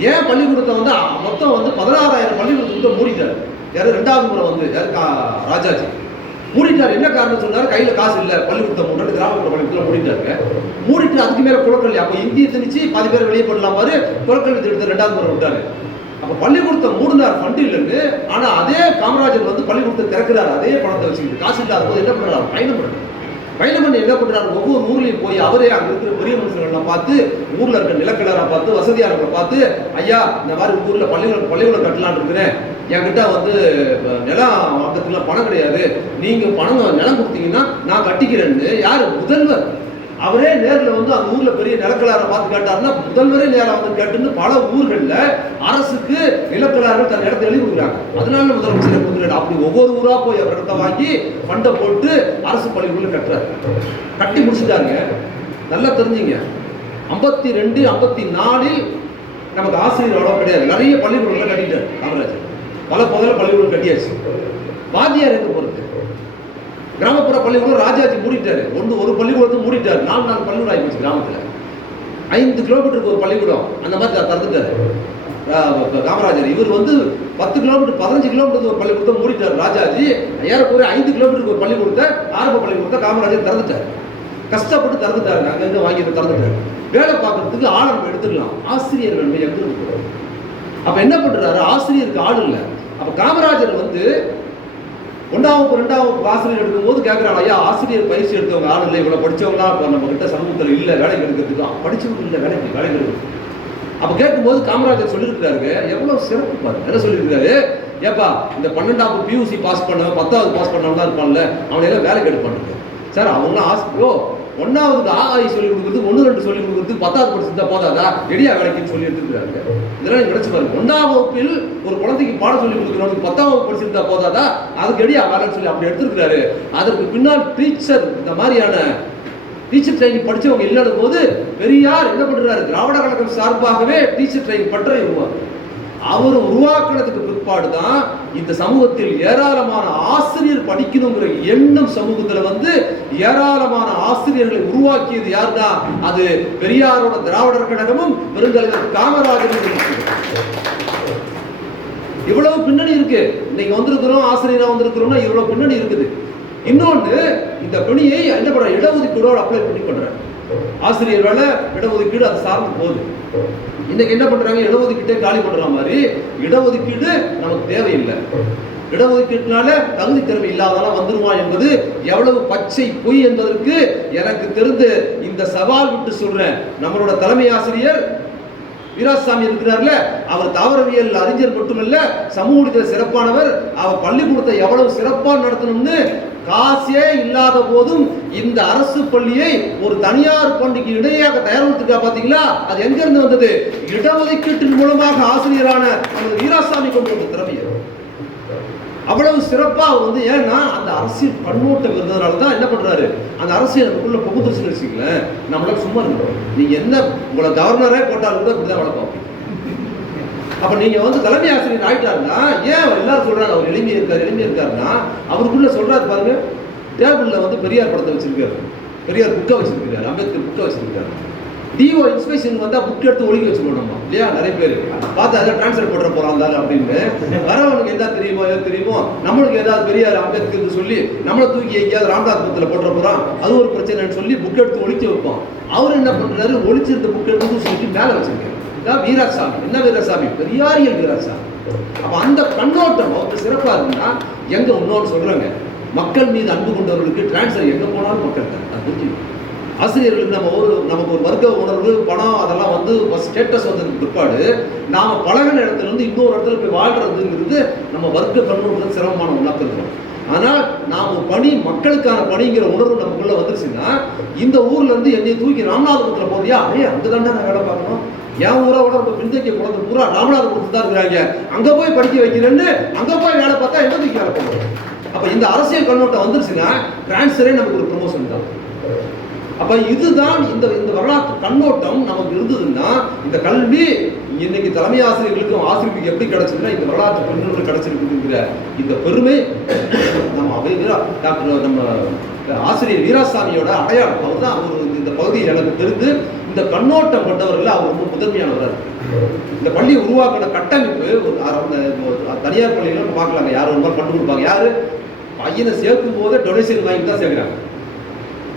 ஏன் பள்ளிக்கூடத்தை மொத்தம் 16,000 பள்ளிக்கூடத்தை மூடிட்டாரு. யாரு, 2வது முறை யாரு ராஜாஜி மூடிட்டாரு. என்ன காரணம் சொன்னாரு, கையில காசு இல்லை, பள்ளிக்கூடத்தை மூடிட்டு கிராமப்புற பள்ளிக்கூடத்துல மூடிட்டாரு. மூடிட்டு அதுக்கு மேல குலக்கல்வி, அப்ப இந்தியை திணிச்சு பாதி பேர் வெளியே பண்ணலாம் பாரு, குலக்கல்வி திட்டத்தை 2வது முறை விட்டாரு. அப்ப பள்ளிக்கூடத்தை மூடினார் ஃபண்ட் இல்லைன்னு. ஆனா அதே காமராஜர் பள்ளிக்கூடத்தை திறக்கிறாரு, அதே பணத்தை வச்சுக்கிட்டு. காசு இல்லாத போது என்ன பண்றாரு, பயணம் பண்ணி என்ன பண்றாரு, ஒவ்வொரு ஊர்லயும் போய் அவரே அங்க இருக்கிற பெரிய மனுஷர்கள்லாம் பார்த்து, ஊர்ல இருக்க நிலக்கிழாரை பார்த்து, வசதியானவங்களை பார்த்து, ஐயா இந்த மாதிரி ஊர்ல பள்ளிக்கூடம் கட்டலான்னு இருக்கிறேன், என்கிட்ட நிலம் வாங்கறதுக்குலாம் பணம் கிடையாது, நீங்க நிலம் கொடுத்தீங்கன்னா நான் கட்டிக்கிறேன்னு. யாரு, முதல்வர் அவரே நேரில் அந்த ஊர்ல பெரிய நிலக்கலாரை பார்த்து கேட்டாருன்னா முதல்வரே நேரம் கேட்டுன்னு பல ஊர்கள்ல அரசுக்கு நிலக்கலார் ஜமீன்தார்கள் தன் இடத்த எழுதி கொடுக்குறாங்க. அதனால முதலமைச்சரை கொடுக்குறாரு. அப்படி ஒவ்வொரு ஊரா போய் அவர் இடத்த வாங்கி ஃபண்டை போட்டு அரசு பள்ளிக்குள்ள கட்டுறாரு. கட்டி முடிச்சுட்டாருங்க. நல்லா தெரிஞ்சுங்க, 52, 54 நமக்கு ஆசிரியர் அவ்வளோ கிடையாது. நிறைய பள்ளிக்கூடங்களை கட்டிட்டாரு காமராஜர். முதல்ல பள்ளிக்கூடம் கட்டியாச்சு. வாத்தியார் எங்க போறது? கிராமப்புற பள்ளிக்கூடம் ராஜாஜி மூடிட்டாரு. ஒரு பள்ளிக்கூடத்தை மூடிட்டாரு. 4 பள்ளிக்கூடம் ஆகி போச்சு கிராமத்தில். 5 கிலோமீட்டருக்கு ஒரு பள்ளிக்கூடம் அந்த மாதிரி திறந்துட்டாரு காமராஜர். இவர் 10 கிலோமீட்டர் 15 கிலோமீட்டருக்கு ஒரு பள்ளிக்கூடத்தை மூடிட்டார் ராஜாஜி. ஏறக்குறைய 5 கிலோமீட்டருக்கு ஒரு பள்ளிக்கூடத்தை ஆரம்ப பள்ளிக்கூடத்தை காமராஜர் திறந்துட்டார். கஷ்டப்பட்டு திறந்துட்டாரு. அங்கங்க வாங்கி திறந்துட்டாரு. வேலை பார்க்கறதுக்கு ஆளை நம்ம எடுத்துக்கலாம். ஆசிரியர் வேணுமே எங்க இருக்கு? அப்ப என்ன பண்றாரு? ஆசிரியருக்கு ஆள் இல்லை. அப்ப காமராஜர் 1ஆம் வகுப்பு 2ஆம் வகுப்பு ஆசிரியர் எடுக்கும்போது கேட்கிறாங்க, ஐயா ஆசிரியர் பயிற்சி எடுத்தவங்க ஆள் இல்லை, இவ்வளவு படிச்சவங்களா இப்போ நம்ம கிட்ட சமூகத்தில் இல்லை, வேலைக்கு எடுக்கிறதுக்கு படிச்சவங்க இல்லை, வேலைக்கு எடுக்கிறது. அப்ப கேட்கும்போது காமராஜர் சொல்லியிருக்கிறாரு, எவ்வளவு சிறப்பு பாருங்க. என்ன சொல்லியிருக்காரு? ஏப்பா இந்த 12ஆம் பியூசி பாஸ் பண்ணவன் 10ஆவது பாஸ் பண்ணவன் இருப்பான்ல, அவனை எல்லாம் வேலைக்கு எடுப்பானுங்க சார். அவங்களாம் 1ஆவதுக்கு ஆகாயி சொல்லி கொடுக்குறது, 1, 2 சொல்லி கொடுக்குறது, 10ஆவது படிச்சுட்டா போதாதா, ரெடியா வேலைக்குன்னு சொல்லி எடுத்துக்கிறாங்க. இதெல்லாம் நீங்க நினைச்சு பாருங்க. 1ஆம் வகுப்பில் ஒரு குழந்தைக்கு பாடம் சொல்லி கொடுக்குறவனுக்கு 10ஆம் வகுப்பு படிச்சுட்டா போதாதா, அதுக்கு ரெடியா வேலைன்னு சொல்லி அப்படி எடுத்துருக்கிறாரு. அதற்கு பின்னால் டீச்சர், இந்த மாதிரியான டீச்சர் ட்ரைனிங் படிச்சவங்க இல்லாத போது பெரியார் என்ன பண்றாரு? திராவிட கழகம் சார்பாகவே டீச்சர் ட்ரைனிங் பட்டறை உருவாக்கு. அவர் உருவாக்குனதுக்கு பிற்பாடுதான் இந்த சமூகத்தில் ஏராளமான ஆசிரியர் படிக்கணுங்கிற எண்ணம் சமூகத்துல ஏராளமான ஆசிரியர்களை உருவாக்கியது யாருன்னா அது பெரியாரோட திராவிடர் கழகமும் பெருந்தலைவர் காமராஜரும். இவ்வளவு பின்னணி இருக்கு. இன்னைக்கு வந்திருக்கிறோம், ஆசிரியரா வந்திருக்கிறோம்னா இவ்வளவு பின்னணி இருக்குது. இன்னொன்னு, இந்த பணியை என்ன பண்ற? இடஒதுக்கீடோடு அப்ளை பண்ணி பண்றேன். ஆசிரியர் வேலை இடஒதுக்கீடு அது சார்ந்து போகுது. இன்னைக்கு என்ன பண்றாங்க? இடஒதுக்கீட்டை காலி பண்ற மாதிரி இடஒதுக்கீடு நமக்கு தேவையில்லை. இடஒதுக்கீட்டுனால தகுதி திறமை இல்லாதெல்லாம் வந்துருவான் என்பது எவ்வளவு பச்சை பொய் என்பதற்கு எனக்கு தெரிந்து இந்த சவால் விட்டு சொல்றேன். நம்மளோட தலைமை ஆசிரியர் வீராசாமி இருக்கிறார்ல, அவர் தாவரவியல் அறிஞர் மட்டுமல்ல, சமூகத்தில் சிறப்பானவர். அவர் பள்ளிக்கூடத்தை எவ்வளவு சிறப்பாக நடத்தணும்னு காசே இல்லாத போதும் இந்த அரசு பள்ளியை ஒரு தனியார் பள்ளிக்கு இடையாக தயாரித்துக்கா பாத்தீங்களா? அது எங்க இருந்து வந்தது? இடஒதுக்கீட்டின் மூலமாக ஆசிரியரான வீராசாமி கொண்டு வந்த திறமையை அவ்வளவு சிறப்பா ஏன்னா அந்த அரசியல் கண்ணோட்டம் இருந்ததுனால தான் என்ன பண்றாரு? அந்த அரசியல் நமக்குள்ள புகுந்துருச்சுன்னு வச்சுக்கல, நம்மளால சும்மா இருக்கணும். நீங்க என்ன உங்களை கவர்னரே போட்டாலும் கூட இப்படிதான் வளர்ப்போம். அப்ப நீங்க தலைமை ஆசிரியர் ஆயிட்டாருன்னா ஏன் எல்லாரும் சொல்றாங்க அவர் எளிமையா இருக்காருன்னா அவருக்குள்ள சொல்றாரு பாருங்க. டேபிள்ல பெரியார் படத்தை வச்சிருக்காரு, பெரியார் புக்கை வச்சிருக்காரு, அம்பேத்கர் புக்கை வச்சிருக்காரு. டிஓ இன்ஸ்பெக்ஷன் புக் எடுத்து ஒழுங்கி வச்சுக்கணும் நம்ம இல்லையா? நிறைய பேர் பார்த்தா அதை டிரான்ஸ்ஃபர் போடுற போறாங்க அப்படின்னு வரவனுக்கு எதாவது தெரியுமோ நம்மளுக்கு ஏதாவது பெரியார் அம்பேத்கர் சொல்லி நம்மளை தூக்கி எங்கேயாவது ராமநாதபுரத்தில் போடுற போறான், அது ஒரு பிரச்சனைன்னு சொல்லி புக் எடுத்து ஒழிச்சு வைப்போம். அவர் என்ன பண்றாரு? ஒழிச்சிருந்த புக் எடுத்து சொல்லி மேல வச்சிருக்காரு. வீராசாமி. என்ன வீராசாமி? பெரியாரியல் வீராசாமி. அப்ப அந்த கண்ணோட்டம் அவருக்கு சிறப்பா இருக்குன்னா எங்க இன்னொன்று சொல்றாங்க, மக்கள் மீது அன்பு கொண்டவர்களுக்கு டிரான்ஸ்ஃபர் எங்க போனாலும் மக்கள் தான். அது புரிஞ்சுக்கணும். ஆசிரியர்களுக்கு நமக்கு ஒரு வர்க்க உணர்வு, பணம் அதெல்லாம் ஸ்டேட்டஸ் வந்ததுக்கு பிற்பாடு நாம பழகின இடத்துல இன்னொரு இடத்துல போய் வாழ்றதுங்கிறது நம்ம வர்க்க கண்ணோட்டத்தில் சிரமமான ஒன்றா இருக்கிறோம். ஆனால் நாம் பணி, மக்களுக்கான பணிங்கிற உணர்வு நமக்குள்ள வந்துருச்சுன்னா இந்த ஊர்ல இருந்து என்னை தூக்கி ராமநாதபுரத்தில் போறியா? அங்கதான் நான் வேலை பார்க்கணும். என் ஊரோட பின்தங்கிய குழந்தை பூரா ராமநாதபுரத்தில் தான் இருக்கிறாங்க, அங்க போய் படிக்க வைக்கிறேன்னு அங்க போய் வேலை பார்த்தா எங்க தூக்கி வேலை பார்க்கணும். அப்ப இந்த அரசியல் கண்ணோட்டம் வந்துருச்சுன்னா டிரான்ஸ்ஃபரே நமக்கு ஒரு ப்ரமோஷன் தான். அப்ப இதுதான் இந்த வரலாற்று கண்ணோட்டம் நமக்கு இருந்ததுன்னா இந்த கல்வி இன்னைக்கு தலைமை ஆசிரியர்களுக்கும் ஆசிரியர்களுக்கு எப்படி கிடைச்சதுன்னா இந்த வரலாற்று பின்னணிகள் கிடைச்சிருக்குங்கிற இந்த பெருமை நம்ம டாக்டர் நம்ம ஆசிரியர் வீராசாமியோட அடையாளம். அவர் தான் இந்த பகுதியில் எனக்கு தெரிந்து இந்த கண்ணோட்டம் கொண்டவர்கள் அவர் ரொம்ப முதன்மையானவராக இருக்கு. இந்த பள்ளியை உருவாக்கின கட்டமைப்பு தனியார் பள்ளிகளும் பார்க்கலாங்க, யார் ஒரு மாதிரி கண்டு கொடுப்பாங்க. யாரு பையனை சேர்க்கும் போதே டொனேஷன் வாங்கி தான் சேர்க்கிறாங்க.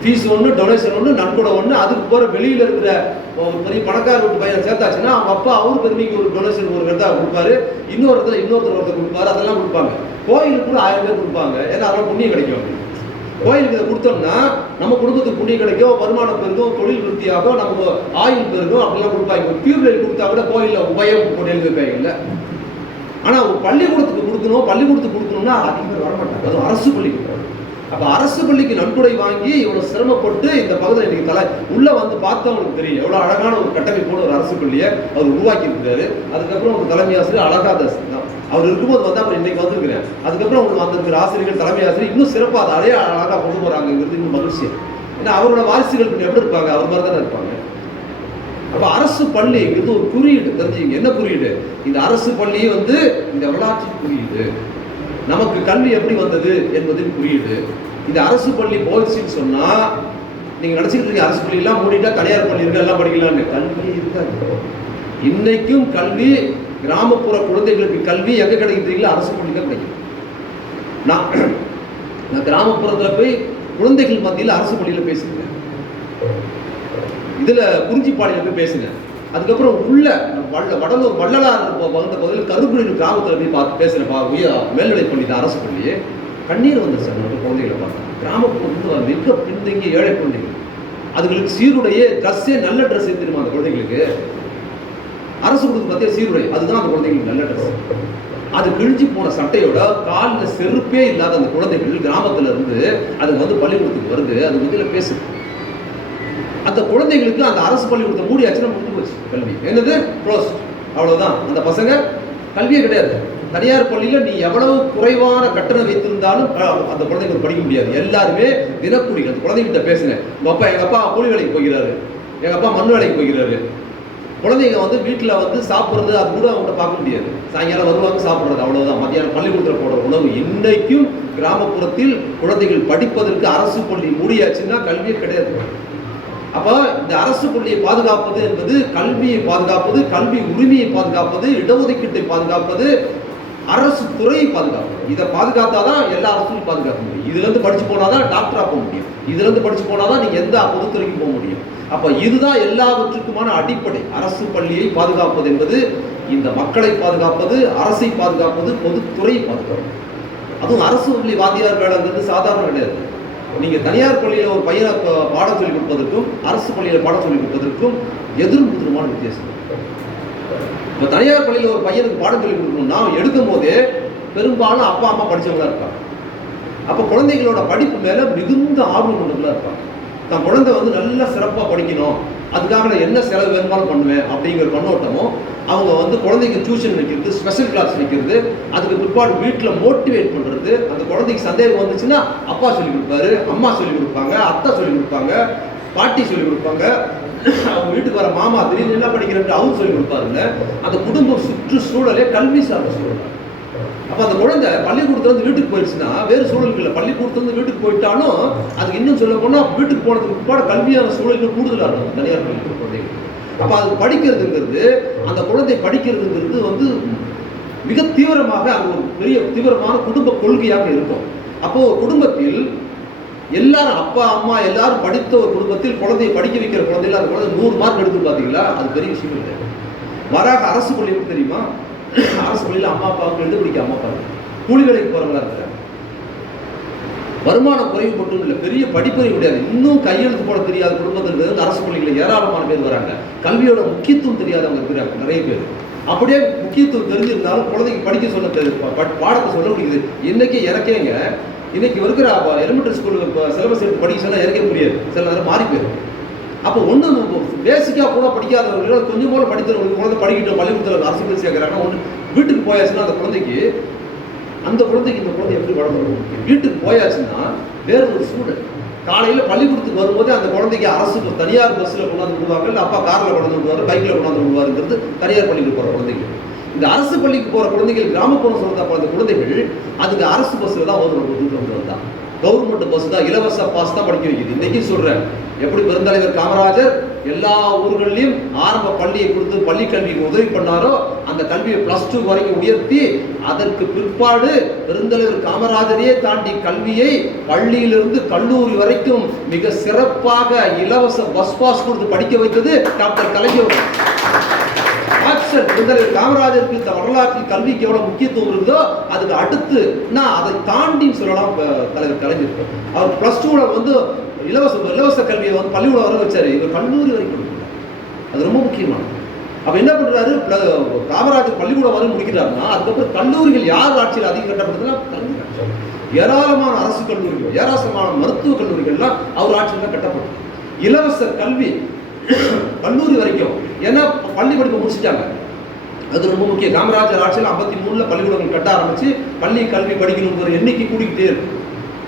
ஃபீஸ் ஒன்று, டொனேஷன் ஒன்று, நன்கொடை ஒன்று. அதுக்கு போகிற வெளியில் இருக்கிற பெரிய பணக்கார வீட்டு பையனை சேர்த்தாச்சுன்னா அவங்க அப்பா அவரு பெருமைக்கு ஒரு டொனேஷன் ஒரு இடத்த கொடுப்பாரு, இன்னொருத்தர் கொடுப்பாரு, அதெல்லாம் கொடுப்பாங்க. கோயிலுக்கு கூட 1000 பேர் கொடுப்பாங்க, ஏன்னா அதெல்லாம் புண்ணியம் கிடைக்கும். கோயிலுக்கு இதை கொடுத்தோம்னா நம்ம குடும்பத்துக்கு புண்ணியம் கிடைக்கும், வருமானம் பெருகும், தொழில் விருத்தியாகும், நம்ம ஆயுள் பெருகும், அப்படிலாம் கொடுப்பாங்க. டியூப்லைட் கொடுத்தா கூட கோயிலில் உபயம் பொருள் வைப்பாங்க இல்லை. ஆனால் ஒரு பள்ளிக்கூடத்துக்கு கொடுக்கணும்னா அதிக பேர் வரமாட்டாங்க. அதுவும் அரசு பள்ளிக்கூடம். அப்ப அரசு பள்ளிக்கு நன்கொடை வாங்கி இவ்வளவு சிரமப்பட்டு இந்த பகுதியில் இன்னைக்கு உள்ள வந்து பார்த்தவங்களுக்கு தெரியும் எவ்வளவு அழகான ஒரு கட்டமைப்போடு ஒரு அரசு பள்ளியை அவர் உருவாக்கி இருக்கிறாரு. அதுக்கப்புறம் ஒரு தலைமை ஆசிரியர் அழகாதாஸ் அவர் இருக்கும்போது வந்து அப்புறம் இன்னைக்கு வந்திருக்கிறேன். அதுக்கப்புறம் உங்களுக்கு வந்திருக்கிற ஆசிரியர்கள் தலைமை ஆசிரியர் இன்னும் சிறப்பாக அதை அதே அழகாக கொண்டு போறாங்கிறது இன்னும் மகிழ்ச்சி. ஏன்னா அவரோட வாரிசுகள் எப்படி இருப்பாங்க, அவர் மாதிரி தானே இருப்பாங்க. அப்ப அரசு பள்ளிங்கிறது ஒரு குறியீடு, தெரிஞ்சுங்க என்ன குறியீடு? இந்த அரசு பள்ளி வந்து இந்த வரலாற்று குறியீடு, நமக்கு கல்வி எப்படி வந்தது என்பதின் குறியீடு. இந்த அரசு பள்ளி போயிடுச்சுன்னு சொன்னா நீங்க நினைச்சிட்டு இருக்க அரசு பள்ளி எல்லாம் மூடிட்டா தனியார் பள்ளி இருக்கு எல்லாம் படிக்கலாம்னு. கல்வி இருக்காது. இன்னைக்கும் கல்வி, கிராமப்புற குழந்தைகளுக்கு கல்வி எங்க கிடைக்குதுங்களா? அரசு பள்ளியில கிடைக்கும். நான் கிராமப்புறத்துல போய் குழந்தைகள் மத்தியில் அரசு பள்ளியில பேசுங்க, இதுல குறிஞ்சிப்பாடியில போய் பேசுங்க. அதுக்கப்புறம் உள்ள வடலூர் வள்ளலார் வந்த பகுதியில் கருப்புரின் கிராமத்தில் போய் பார்த்து பேசுகிறேன். மேல்நிலை பள்ளி தான் அரசு பள்ளி. கண்ணீர் வந்து சார் நம்ம குழந்தைகளை பார்த்தா கிராமப்புறம் மிக பின்தங்கிய ஏழை குழந்தைகள், அதுங்களுக்கு சீருடைய ட்ரெஸ்ஸே நல்ல ட்ரெஸ் தெரியுமா அந்த குழந்தைங்களுக்கு? அரசு கொடுத்து பார்த்தியா சீருடை, அதுதான் அந்த குழந்தைங்களுக்கு நல்ல ட்ரெஸ். அது கிழிஞ்சு போன சட்டையோட காலில் செருப்பே இல்லாத அந்த குழந்தைகள் கிராமத்துல இருந்து அது வந்து பள்ளிக்கூடத்துக்கு வருது. அது வந்து பேசுது. அந்த குழந்தைகளுக்கு அந்த அரசு பள்ளிக்கூடத்தை மூடியாச்சுன்னா முடிஞ்சு போச்சு கல்வி. என்னது க்ளோஸ், அவ்வளவுதான். அந்த பசங்க கல்வியே கிடையாது. தனியார் பள்ளியில நீ எவ்வளவு குறைவான கட்டணம் வைத்திருந்தாலும் அந்த குழந்தைகள் படிக்க முடியாது. எல்லாருமே தினக்கூலிகள். அந்த குழந்தைகிட்ட பேசுனேன், எங்க அப்பா கூலி வேலைக்கு போகிறாரு, எங்க அப்பா மண் வேலைக்கு போகிறாரு. குழந்தைங்க வந்து வீட்டில் வந்து சாப்பிட்றது அது கூட அவங்கள்ட்ட பார்க்க முடியாது. சாயங்காலம் வருவாங்க சாப்பிட்றது, அவ்வளவுதான். மத்தியானம் பள்ளிக்கூடத்தில் போடுற உணவு. இன்னைக்கும் கிராமப்புறத்தில் குழந்தைகள் படிப்பதற்கு அரசு பள்ளி மூடியாச்சுன்னா கல்வியே கிடையாது. அப்போ இந்த அரசு பள்ளியை பாதுகாப்பது என்பது கல்வியை பாதுகாப்பது, கல்வி உரிமையை பாதுகாப்பது, இடஒதுக்கீட்டை பாதுகாப்பது, அரசு துறையை பாதுகாப்பது. இதை பாதுகாத்தாதான் எல்லா அரசுலையும் பாதுகாக்க முடியும். இதுல இருந்து படிச்சு போனாதான் டாக்டரா போக முடியும். இதுல இருந்து படிச்சு போனாதான் நீங்க எந்த பொதுத்துறைக்கும் போக முடியும். அப்ப இதுதான் எல்லாவற்றுக்குமான அடிப்படை. அரசு பள்ளியை பாதுகாப்பது என்பது இந்த மக்களை பாதுகாப்பது, அரசை பாதுகாப்பது, பொதுத்துறையை பாதுகாப்பது. அதுவும் அரசு பள்ளி வாத்தியார் வேலைங்கிறது சாதாரண கிடையாது. நீங்க தனியார் பள்ளியில ஒரு பையனை பாடம் சொல்லிக் கொடுப்பதற்கும் அரசு பள்ளியில பாடம் சொல்லிக் கொடுப்பதற்கும் எதிரும் புதிருமான வித்தியாசம். இப்ப தனியார் பள்ளியில ஒரு பையனுக்கு பாடம் சொல்லிக் கொடுக்கணும்னா எடுக்கும் போதே பெரும்பாலும் அப்பா அம்மா படிச்சவங்களா இருப்பாங்க. அப்ப குழந்தைகளோட படிப்பு மேல மிகுந்த ஆர்வம் கொண்டவங்களா இருப்பாங்க. தன் குழந்தை வந்து நல்லா சிறப்பா படிக்கணும், அதுக்காக நான் என்ன செலவு வேணுமாலும் பண்ணுவேன் அப்படிங்கிற கண்ணோட்டமும், அவங்க வந்து குழந்தைக்கு டியூஷன் வைக்கிறது, ஸ்பெஷல் கிளாஸ் வைக்கிறது, அதுக்கு பிற்பாடு வீட்டில் மோட்டிவேட் பண்ணுறது. அந்த குழந்தைக்கு சந்தேகம் வந்துச்சுன்னா அப்பா சொல்லிக் கொடுப்பாரு, அம்மா சொல்லிக் கொடுப்பாங்க, அத்தை சொல்லிக் கொடுப்பாங்க, பாட்டி சொல்லிக் கொடுப்பாங்க, அவங்க வீட்டுக்கு வர மாமா திடீர்னு என்ன படிக்கிறேன் அவரும் சொல்லிக் கொடுப்பாருங்க. அந்த குடும்ப சுற்றுச்சூழலே கல்வி சார்ந்த சூழல். அப்போ அந்த குழந்தை பள்ளிக்கூடத்துலேருந்து வீட்டுக்கு போயிடுச்சுன்னா வேறு சூழல்களில் பள்ளிக்கூடத்துலேருந்து வீட்டுக்கு போயிட்டாலும் அதுக்கு இன்னும் சொல்ல போனால் வீட்டுக்கு போனதுக்கு பிற்பாடு கல்வியான சூழல்கள் கூடுதலாக இருக்கும் தனியார் பள்ளிக்கூட குழந்தைகள். அப்போ அது படிக்கிறதுங்கிறது, அந்த குழந்தை படிக்கிறதுங்கிறது வந்து மிக தீவிரமாக அது ஒரு பெரிய தீவிரமான குடும்ப கொள்கையாக இருக்கும். அப்போ ஒரு குடும்பத்தில் எல்லாரும் அப்பா அம்மா எல்லாரும் படித்த ஒரு குடும்பத்தில் குழந்தையை படிக்க வைக்கிற குழந்தையில அந்த குழந்தை 100 மார்க் எடுத்து பார்த்தீங்களா, அது பெரிய விஷயம் இல்லை. மாறாக அரசு பள்ளிகளுக்கு தெரியுமா, அரசு பள்ளியில் அம்மா அப்பாவுக்கு எழுத பிடிக்க அம்மா அப்பா கூலி வேலைக்கு போறவங்களா இருக்கிறாங்க. வருமான குறைவு மட்டும் இல்லை, பெரிய படிப்பறிவு கிடையாது, இன்னும் கையெழுத்து போட தெரியாத குடும்பத்தில் அரசு பள்ளிகளில் ஏராளமான பேர் வராங்க. கல்வியோட முக்கியத்துவம் தெரியாதவங்க இருக்கிறாங்க நிறைய பேர். அப்படியே முக்கியத்துவம் தெரிஞ்சிருந்தாலும் குழந்தைக்கு படிக்க சொல்ல பாடத்தை சொல்ல முடியுது. இன்னைக்கு எனக்கேங்க இன்னைக்கு இருக்கிற எலிமெண்டரி ஸ்கூலுக்கு சிலபஸ் எடுத்து படிக்க சொன்னா எனக்கே புரியாது, சில நேரம் மாறி போயிடும். அப்போ ஒன்றும் பேசிக்காக கூட படிக்காதவர்கள் கொஞ்சம் போல படித்தவங்களுக்கு குழந்தை படிக்கிட்டோம் பள்ளிக்கூடத்தில் அரசு பள்ளி சேர்க்குறாங்கன்னா ஒன்று வீட்டுக்கு போயாச்சுன்னா அந்த குழந்தைக்கு இந்த குழந்தை எப்படி வளர்ந்து வீட்டுக்கு போயாச்சுன்னா வேற ஒரு சூழல். காலையில் பள்ளிக்கூடத்துக்கு வரும்போது அந்த குழந்தைக்கு அரசு தனியார் பஸ்ஸில் கொண்டாந்து விடுவாங்க, இல்லை அப்பா காரில் கொண்டாந்து விடுவார், பைக்கில் கொண்டாந்து விடுவாருங்கிறது தனியார் பள்ளிக்கு போகிற குழந்தைகள். இந்த அரசு பள்ளிக்கு போகிற குழந்தைகள் கிராமப்புறம் சொல்றதா அந்த குழந்தைகள் அதுக்கு அரசு பஸ்ஸில் தான் வரும். தான் கவர்மெண்ட் பஸ் தான், இலவச பாஸ் தான் படிக்க வைக்குது. இன்னைக்கு சொல்றேன், எப்படி பெருந்தலைவர் காமராஜர் எல்லா ஊர்களிலும் ஆரம்ப பள்ளியை கொடுத்து பள்ளி கல்விக்கு உதவி பண்ணாரோ அந்த கல்வியை +2 வரைக்கும் உயர்த்தி அதற்கு பிற்பாடு பெருந்தலைவர் காமராஜரையே தாண்டி கல்வியை பள்ளியிலிருந்து கல்லூரி வரைக்கும் மிக சிறப்பாக இலவச பஸ் பாஸ் கொடுத்து படிக்க வைத்தது டாக்டர் கலைஞர். பெருந்தலைவர் காமராஜருக்கு இந்த வரலாற்றில் கல்விக்கு எவ்வளவு முக்கியத்துவம் இருக்குதோ அதுக்கு அடுத்து நான் அதை தாண்டி சொல்லலாம் தலைவர் கலைஞர். அவர் +2 வந்து இலவச கல்வியை வந்து பள்ளிக்கூடம் வர வச்சாரு, இவர் கல்லூரி வரைக்கும். அது ரொம்ப முக்கியமானது. அப்ப என்ன பண்றாரு, காமராஜர் பள்ளிக்கூடம் வரை முடிக்கிறாருன்னா அதுக்கப்புறம் கல்லூரிகள் யார் ஆட்சியில் அதிகம் கட்டப்படுதுன்னா ஏராளமான அரசு கல்லூரிகள், ஏராளமான மருத்துவ கல்லூரிகள்லாம் அவர் ஆட்சியில் கட்டப்பட்டது. இலவச கல்வி கல்லூரி வரைக்கும், ஏன்னா பள்ளி படிப்பு முடிச்சுட்டாங்க, அது ரொம்ப முக்கியம். காமராஜர் ஆட்சியில் 53 பள்ளிக்கூடங்கள் கட்ட ஆரம்பிச்சு பள்ளி கல்வி படிக்கணுங்கிற எண்ணிக்கை கூடிக்கிட்டே இருக்கு.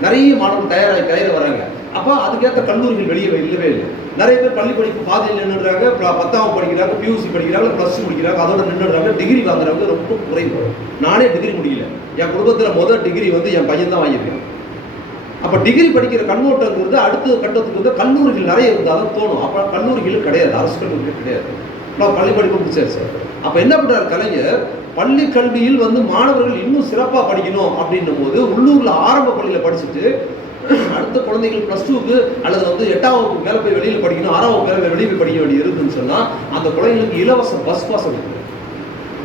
நிறைய மாணவர்கள் தயாராக வராங்க. அப்போ அதுக்கேற்ற கல்லூரிகள் வெளியே இல்லவே இல்லை. நிறைய பேர் பள்ளி படிப்பு பாதையில் நின்றுடுறாங்க, 10ஆம் படிக்கிறாங்க, பியூசி படிக்கிறாங்க, +2 முடிக்கிறாங்க, அதோட நின்றுடுறாங்க. டிகிரி வாங்குறவங்க ரொம்ப குறைவு. நானே டிகிரி முடியல. என் குடும்பத்தில் முதல் டிகிரி வந்து என் பையன் தான் வாங்கியிருக்கேன். அப்போ டிகிரி படிக்கிற கண்ணோட்டங்கிறது அடுத்த கட்டத்துக்கு வந்து கல்லூரிகள் நிறைய இருந்தாலும் தோணும். அப்போ கல்லூரிகள் கிடையாது, அரசு கல்லூரிகள் கிடையாது. பள்ளி படிப்பு முடிச்சாச்சு. அப்போ என்ன பண்ணுறாரு கலைஞர், பள்ளி கல்வியில் வந்து மாணவர்கள் இன்னும் சிறப்பாக படிக்கணும் அப்படின்னும் போது உள்ளூரில் ஆரம்ப பள்ளியில் படிச்சுட்டு அடுத்த குழந்தைகள் +2க்கு அல்லது வந்து 8ஆம் வகுப்பு மேலே போய் வெளியில் படிக்கணும், 6ஆம் வகுப்பு மேலே வெளியே போய் படிக்க வேண்டியது இருக்குன்னு சொன்னால் அந்த குழந்தைகளுக்கு இலவச பஸ் பாஸ் இருக்குது.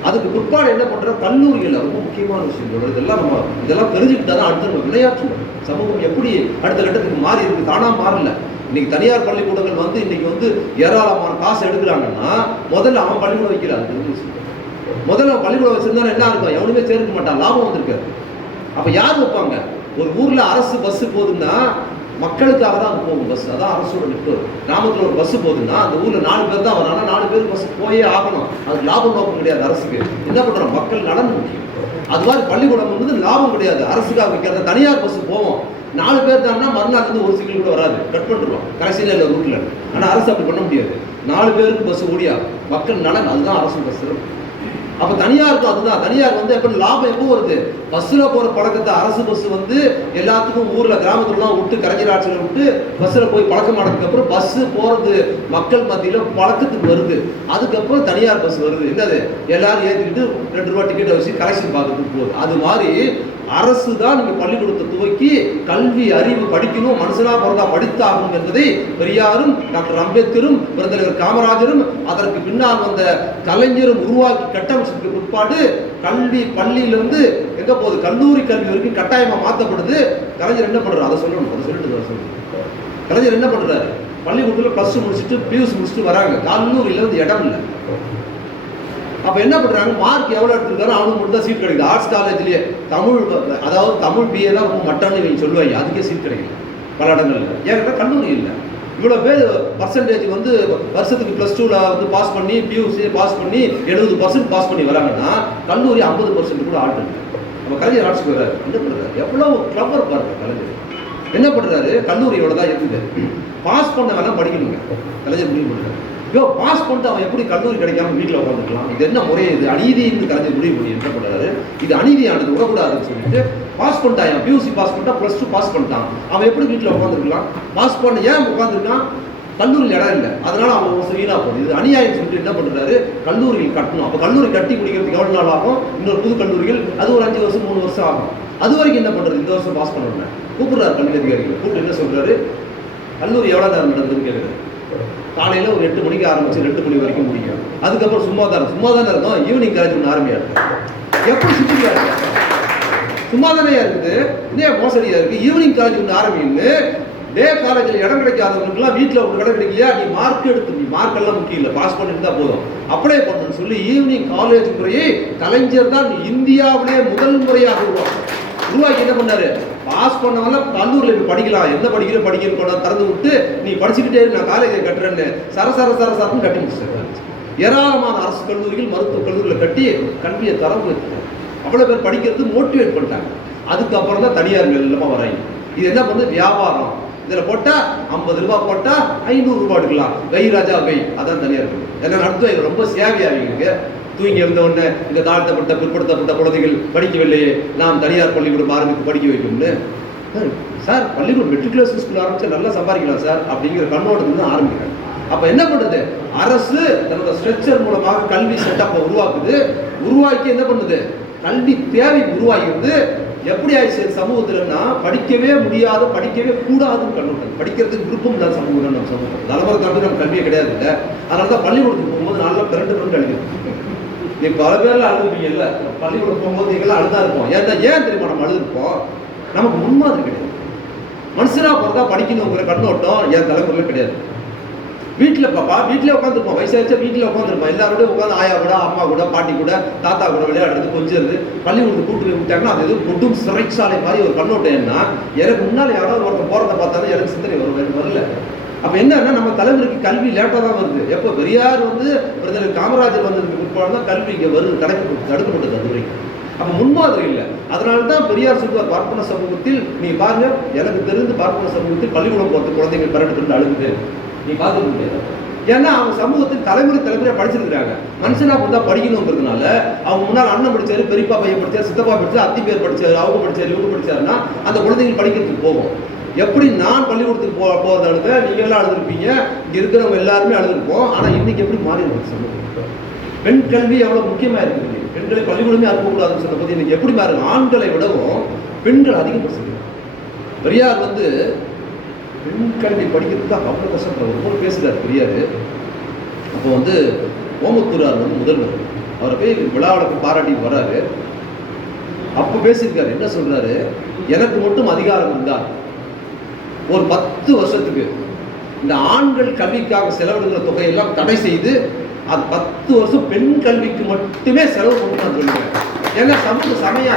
அதுக்கு பிற்பாடு என்ன பண்ணுறோம், கல்லூரிகள் ரொம்ப முக்கியமான விஷயம். இதெல்லாம் தெரிஞ்சுக்கிட்டா தான் அடுத்த நம்ம விளையாட்டு சமூகம் எப்படி அடுத்த கட்டத்துக்கு மாறி இருக்கு. தானாக மாறல. இன்னைக்கு தனியார் பள்ளிக்கூடங்கள் வந்து இன்னைக்கு வந்து ஏராளமான காசு எடுக்கிறாங்கன்னா முதல்ல அவன் பள்ளிக்கூடம் வைக்கிறான். முதல்ல பள்ளிக்கூடம் வச்சிருந்தா என்ன இருக்கும், எவனுமே சேர்க்க மாட்டான், லாபம் வந்திருக்காரு. அப்ப யார் வைப்பாங்க? ஒரு ஊர்ல அரசு பஸ் போகுதுன்னா மக்களுக்காக தான் போகும் பஸ், அதான் அரசோட நெட்வொர்க். கிராமத்தில் ஒரு பஸ் போகுதுன்னா அந்த ஊர்ல 4 பேர் தான் வராங்க, 4 பேர் பஸ் போயே ஆகணும். அது லாபம் நோக்கம் கிடையாது அரசுக்கு. என்ன பண்றோம், மக்கள் நலன் முக்கியம். அது மாதிரி பள்ளிக்கூடம் வந்து லாபம் கிடையாது, அரசுக்காக வைக்காத. தனியார் பஸ் போவோம், 4 பேர் தான்னா மறுநாள் வந்து ஒரு சிக்கல் கூட வராது, கட் பண்ணிடுவோம் கடைசியில் இல்லை ரூட்ல. ஆனால் அரசு அப்படி பண்ண முடியாது. 4 பேருக்கு பஸ் ஓடியா, மக்கள் நலன், அதுதான் அரசு பஸ். அப்ப தனியாருக்கும் அதுதான். தனியார் வந்து எப்ப லாபம் எப்போ வருது, பஸ்ல போற பழக்கத்தை அரசு பஸ் வந்து எல்லாத்துக்கும் ஊர்ல கிராமத்துலாம் விட்டு கலைஞர் ஆட்சியில் விட்டு பஸ்ல போய் பழக்கம் ஆனதுக்கு அப்புறம் பஸ் போறது மக்கள் மத்தியில பழக்கத்துக்கு வருது. அதுக்கப்புறம் தனியார் பஸ் வருது. என்னது, எல்லாரும் ஏற்றிக்கிட்டு 2 ரூபா டிக்கெட்டை வச்சு கலெக்ஷன் பார்க்கறதுக்கு போகுது. அது மாதிரி அரசு தான் நீங்க பள்ளிக்கூடத்தை துவக்கி கல்வி அறிவு படிக்கணும், மனுஷனா பிறந்தா படித்தாகும் என்பதை பெரியாரும் டாக்டர் அம்பேத்கரும் பெருந்தலைவர் காமராஜரும் அதற்கு பின்னால் வந்த கலைஞரும் உருவாக்கி கட்டமைச்சதுக்கு பிற்பாடு கல்வி பள்ளியிலிருந்து எங்க போகுது, கல்லூரி கல்வி வரைக்கும் கட்டாயமா மாற்றப்படுது. கலைஞர் என்ன பண்றாரு அதை சொல்லணும், அதை சொல்லிட்டு கலைஞர் என்ன பண்றாரு, பள்ளிக்கூடத்தில் +2 முடிச்சுட்டு பியூசி முடிச்சுட்டு வராங்க, கல்லூரியில வந்து இடம் இல்லை. அப்ப என்ன பண்றாங்க, மார்க் எவ்வளவு எடுத்துருக்காரு அவனுக்கு மட்டும் தான் சீட் கிடைக்குது. ஆர்ட்ஸ் காலேஜ்லயே தமிழ், அதாவது தமிழ் BA தான் ரொம்ப மட்டன்னு இவங்க சொல்லுவாங்க, அதுக்கே சீட் கிடைக்கல பல இடங்கள்ல. ஏன்னா கல்லூரி இல்லை. இவ்வளவு பேர் பர்சன்டேஜ் வந்து வருஷத்துக்கு +2ல வந்து பாஸ் பண்ணி பியூசி பாஸ் பண்ணி 70% பாஸ் பண்ணி வராங்கன்னா கல்லூரி 50% கூட ஆட்டு. நம்ம கலைஞர் ஆர்ட்ஸ் போயிறாரு. என்ன பண்றாரு, எவ்வளவு கிளவர் பாருங்க கலைஞர். என்ன பண்றாரு, கல்லூரியோட தான் இருக்குது, பாஸ் பண்ண வேணா படிக்கணுங்க. கலைஞர் முடிவு பண்றாரு, பாஸ் பண்ணிட்டு அவன் எப்படி கல்லூரி கிடைக்காம வீட்டில் உட்காந்துக்கலாம், இது என்ன முறை, இது அநீதின்னு கலைஞர் முடிவு பண்ணி என்ன பண்றாரு, இது அநீதியானது, விடக்கூடாதுன்னு சொல்லிட்டு பாஸ் பண்ணிட்டான். பியூசி பாஸ் பண்ணிட்டா, +2 பாஸ் பண்ணிட்டான், அவன் எப்படி வீட்டில் உட்காந்துருக்கலாம், பாஸ் பண்ண ஏன் உட்காந்துருக்கான், கல்லூரியில் இடம் இல்லை, அதனால அவன் வீணா போகுது, இது அநியாயம் சொல்லிட்டு என்ன பண்றாரு, கல்லூரியில் கட்டணும். அப்போ கல்லூரி கட்டி முடிக்கிறதுக்கு எவ்வளவு நாள் ஆகும், இன்னொரு புது கல்லூரிகள் அது ஒரு 5 வருஷம் 3 வருஷம் ஆகும். அது வரைக்கும் என்ன பண்றது, இந்த வருஷம் பாஸ் பண்ணணும் கூப்பிடுறாரு கல்வி அதிகாரிகள். கூப்பிட்டு என்ன சொல்றாரு, கல்லூரி எவ்வளவு நேரம் நடந்ததுன்னு கேட்குறாரு. காலையில் ஒரு 8 மணிக்கு ஆரம்பிச்சு 2 மணி வரைக்கும் முடியும். அதுக்கப்புறம் சும்மா தானே இருக்கும், ஈவினிங் காலேஜ் ஒன்று ஆரம்பியாது. எப்படி சுற்றியா இருக்கு, சும்மா தானே இருக்குது, இதே மோசடியா இருக்கு. ஈவினிங் காலேஜ் ஒன்று ஆரம்பிங்க, டே காலேஜில் இடம் கிடைக்காதவங்களுக்குலாம் வீட்டில் ஒரு இடம் கிடைக்கலையா, நீ மார்க் எடுத்து, நீ மார்க் எல்லாம் முக்கியம் இல்லை, பாஸ் பண்ணிட்டு தான் போதும், அப்ளை பண்ணணும்னு சொல்லி ஈவினிங் காலேஜ் முறையை கலைஞர் தான் இந்தியாவிலே முதல் முறையாக உருவாக்கி என்ன பண்ணாரு, பாஸ் பண்ணவங்க கல்லூரியில் போய் படிக்கலாம், என்ன படிக்கிறோம் திறந்து விட்டு நீ படிச்சுக்கிட்டே நான் காலேஜை கட்டுறேன்னு சரன்னு கட்டி முடிச்சிருக்காரு. ஏராளமான அரசு கல்லூரிகள் மருத்துவ கல்லூரியில் கட்டி கல்வியை தரம் வைத்தாங்க. அவ்வளோ பேர் படிக்கிறது மோட்டிவேட் பண்ணிட்டாங்க. அதுக்கப்புறம் தான் தனியார்கள் இல்லாமல் வராங்க. இது என்ன பண்ணுது, வியாபாரம். இதில் போட்டால் 50 ரூபா போட்டால் 500 ரூபா எடுக்கலாம், கை ராஜா கை, அதான் தனியார். என்ன நடத்துவாங்க, ரொம்ப சேவையாவீங்க. தூங்கி இருந்த உடனே இந்த தாழ்த்தப்பட்ட பிற்படுத்தப்பட்ட குழந்தைகள் படிக்கவில்லையே, நாம் தனியார் பள்ளிக்கூடம் ஆரம்பித்து படிக்க வைக்கும்னு சார், பள்ளிக்கூடம் மெட்ரிகுலேஷன் ஸ்கூல் ஆரம்பிச்சா நல்லா சம்பாதிக்கலாம் சார் அப்படிங்கிற கண்ணோட்டத்தில் தான் ஆரம்பிக்கிறாங்க. அப்போ என்ன பண்ணுது, அரசு தன்னோட ஸ்ட்ரக்சர் மூலமாக கல்வி செட்டப்பை உருவாக்குது. உருவாக்கி என்ன பண்ணுது, கல்வி தேவை உருவாகிறது. எப்படி ஆயிடுச்சு சமூகத்தில்னா, படிக்கவே முடியாத படிக்கவே கூடாதுன்னு கண்ணோட்டம், படிக்கிறதுக்கு விருப்பம் இல்லாத சமூகம் நம்ம சமூகம். தலைமுறை நம்ம கல்வியே கிடையாது இல்லை. அதனால தான் பள்ளிக்கூடத்துக்கு போகும்போது நல்லா பிறண்டு அழுது. நீ பல பேர்ல அழுதுப்பீங்க இல்லை, பள்ளிக்கூடம் போகும்போது நீங்களாம் அழுதா இருப்போம். ஏன் தெரியுமா நம்ம அழுதுருப்போம், நமக்கு முன்மாதிரி கிடையாது. மனுஷனா பிறந்தா படிக்கணுங்கிற கண்ணோட்டம் என் தலைமுறையில் கிடையாது. வீட்டில் வீட்டிலே உட்காந்துருப்போம், வயசாச்சா வீட்டில் உட்காந்துருப்போம், எல்லாரோடய உட்காந்து ஆயா கூட, அம்மா கூட, பாட்டி கூட, தாத்தா கூட விளையாடுறது, கொஞ்சிறது. பள்ளிக்கூடத்துக்கு கூட்டு போய் விட்டாங்கன்னா அது எதுவும் கொட்டும் சிறைச்சாலை மாதிரி ஒரு கண்ணோட்டம். என்ன எனக்கு முன்னால் யாராவது ஒருத்தர் போகிறத பார்த்தாலும் எனக்கு சிந்தனை வரல. அப்போ என்னன்னா நம்ம தலைமுறைக்கு கல்வி லேட்டாக தான் வருது. எப்போ பெரியார் வந்து பிரதமர் காமராஜர் வந்ததுக்கு பிற்பாடு தான் கல்வி இங்கே வருது, தடுக்கப்பட்டது அது வரைக்கும். அப்போ முன்மாதிரி இல்லை. அதனால தான் பெரியார் சொல்லுவார், பார்ப்பன சமூகத்தில் நீ பாருங்க, எனக்கு தெரிந்து பார்ப்பன சமூகத்தில் பள்ளிக்கூடம் போகிறது குழந்தைகள் பரட்டு அழுகுது, நீ பார்த்துக்க முடியாது. ஏன்னா அவங்க சமூகத்தில் தலைமுறையாக படிச்சிருக்கிறாங்க. மனுஷனா கூட படிக்கணுங்கிறதுனால அவங்க முன்னால் அண்ணன் படிச்சாரு, பெரியப்பா பையன் படிச்சாரு, சித்தப்பா படிச்சாரு, அத்தி பேர் படிச்சாரு, அவங்க படிச்சாரு, இவங்க படிச்சாருன்னா அந்த குழந்தைகள் படிக்கிறதுக்கு போகும். எப்படி நான் பள்ளிக்கூடத்துக்கு போகிறத அழுத, நீங்க எல்லாம் அழுதுருப்பீங்க, இங்க இருக்கிறவங்க எல்லாருமே அழுதுருப்போம். ஆனா இன்னைக்கு எப்படி மாறி இருக்கு சமூகம்? பெண் கல்வி எவ்வளவு முக்கியமா இருக்குது. பெண்களை பள்ளிக்கூடமே அனுப்பக்கூடாதுன்னு சொன்ன போது இன்னைக்கு எப்படி மாறுங்க? ஆண்களை விடவும் பெண்கள் அதிகம் படிச்சுங்க. பெரியார் வந்து பெண் கல்வி படிக்கிறதுக்கு தான் அவ்வளோ கஷ்டப்படுற ஒரு பேசுகிறார் பெரியார். அப்போ வந்து ஓமத்தூரார் வந்து முதல்வர், அவரை போய் விழாவிளக்கு பாராட்டி வர்றாரு. அப்போ பேசியிருக்காரு, என்ன சொல்றாரு, எனக்கு மட்டும் அதிகாரம் இருந்தால் ஒரு 10 வருஷத்துக்கு இந்த ஆண்கள் கல்விக்காக செலவிடுகிற தொகையெல்லாம் தடை செய்து அது 10 வருஷம் பெண் கல்விக்கு மட்டுமே செலவு பண்ணு நான் சொல்லுவேன். ஏன்னா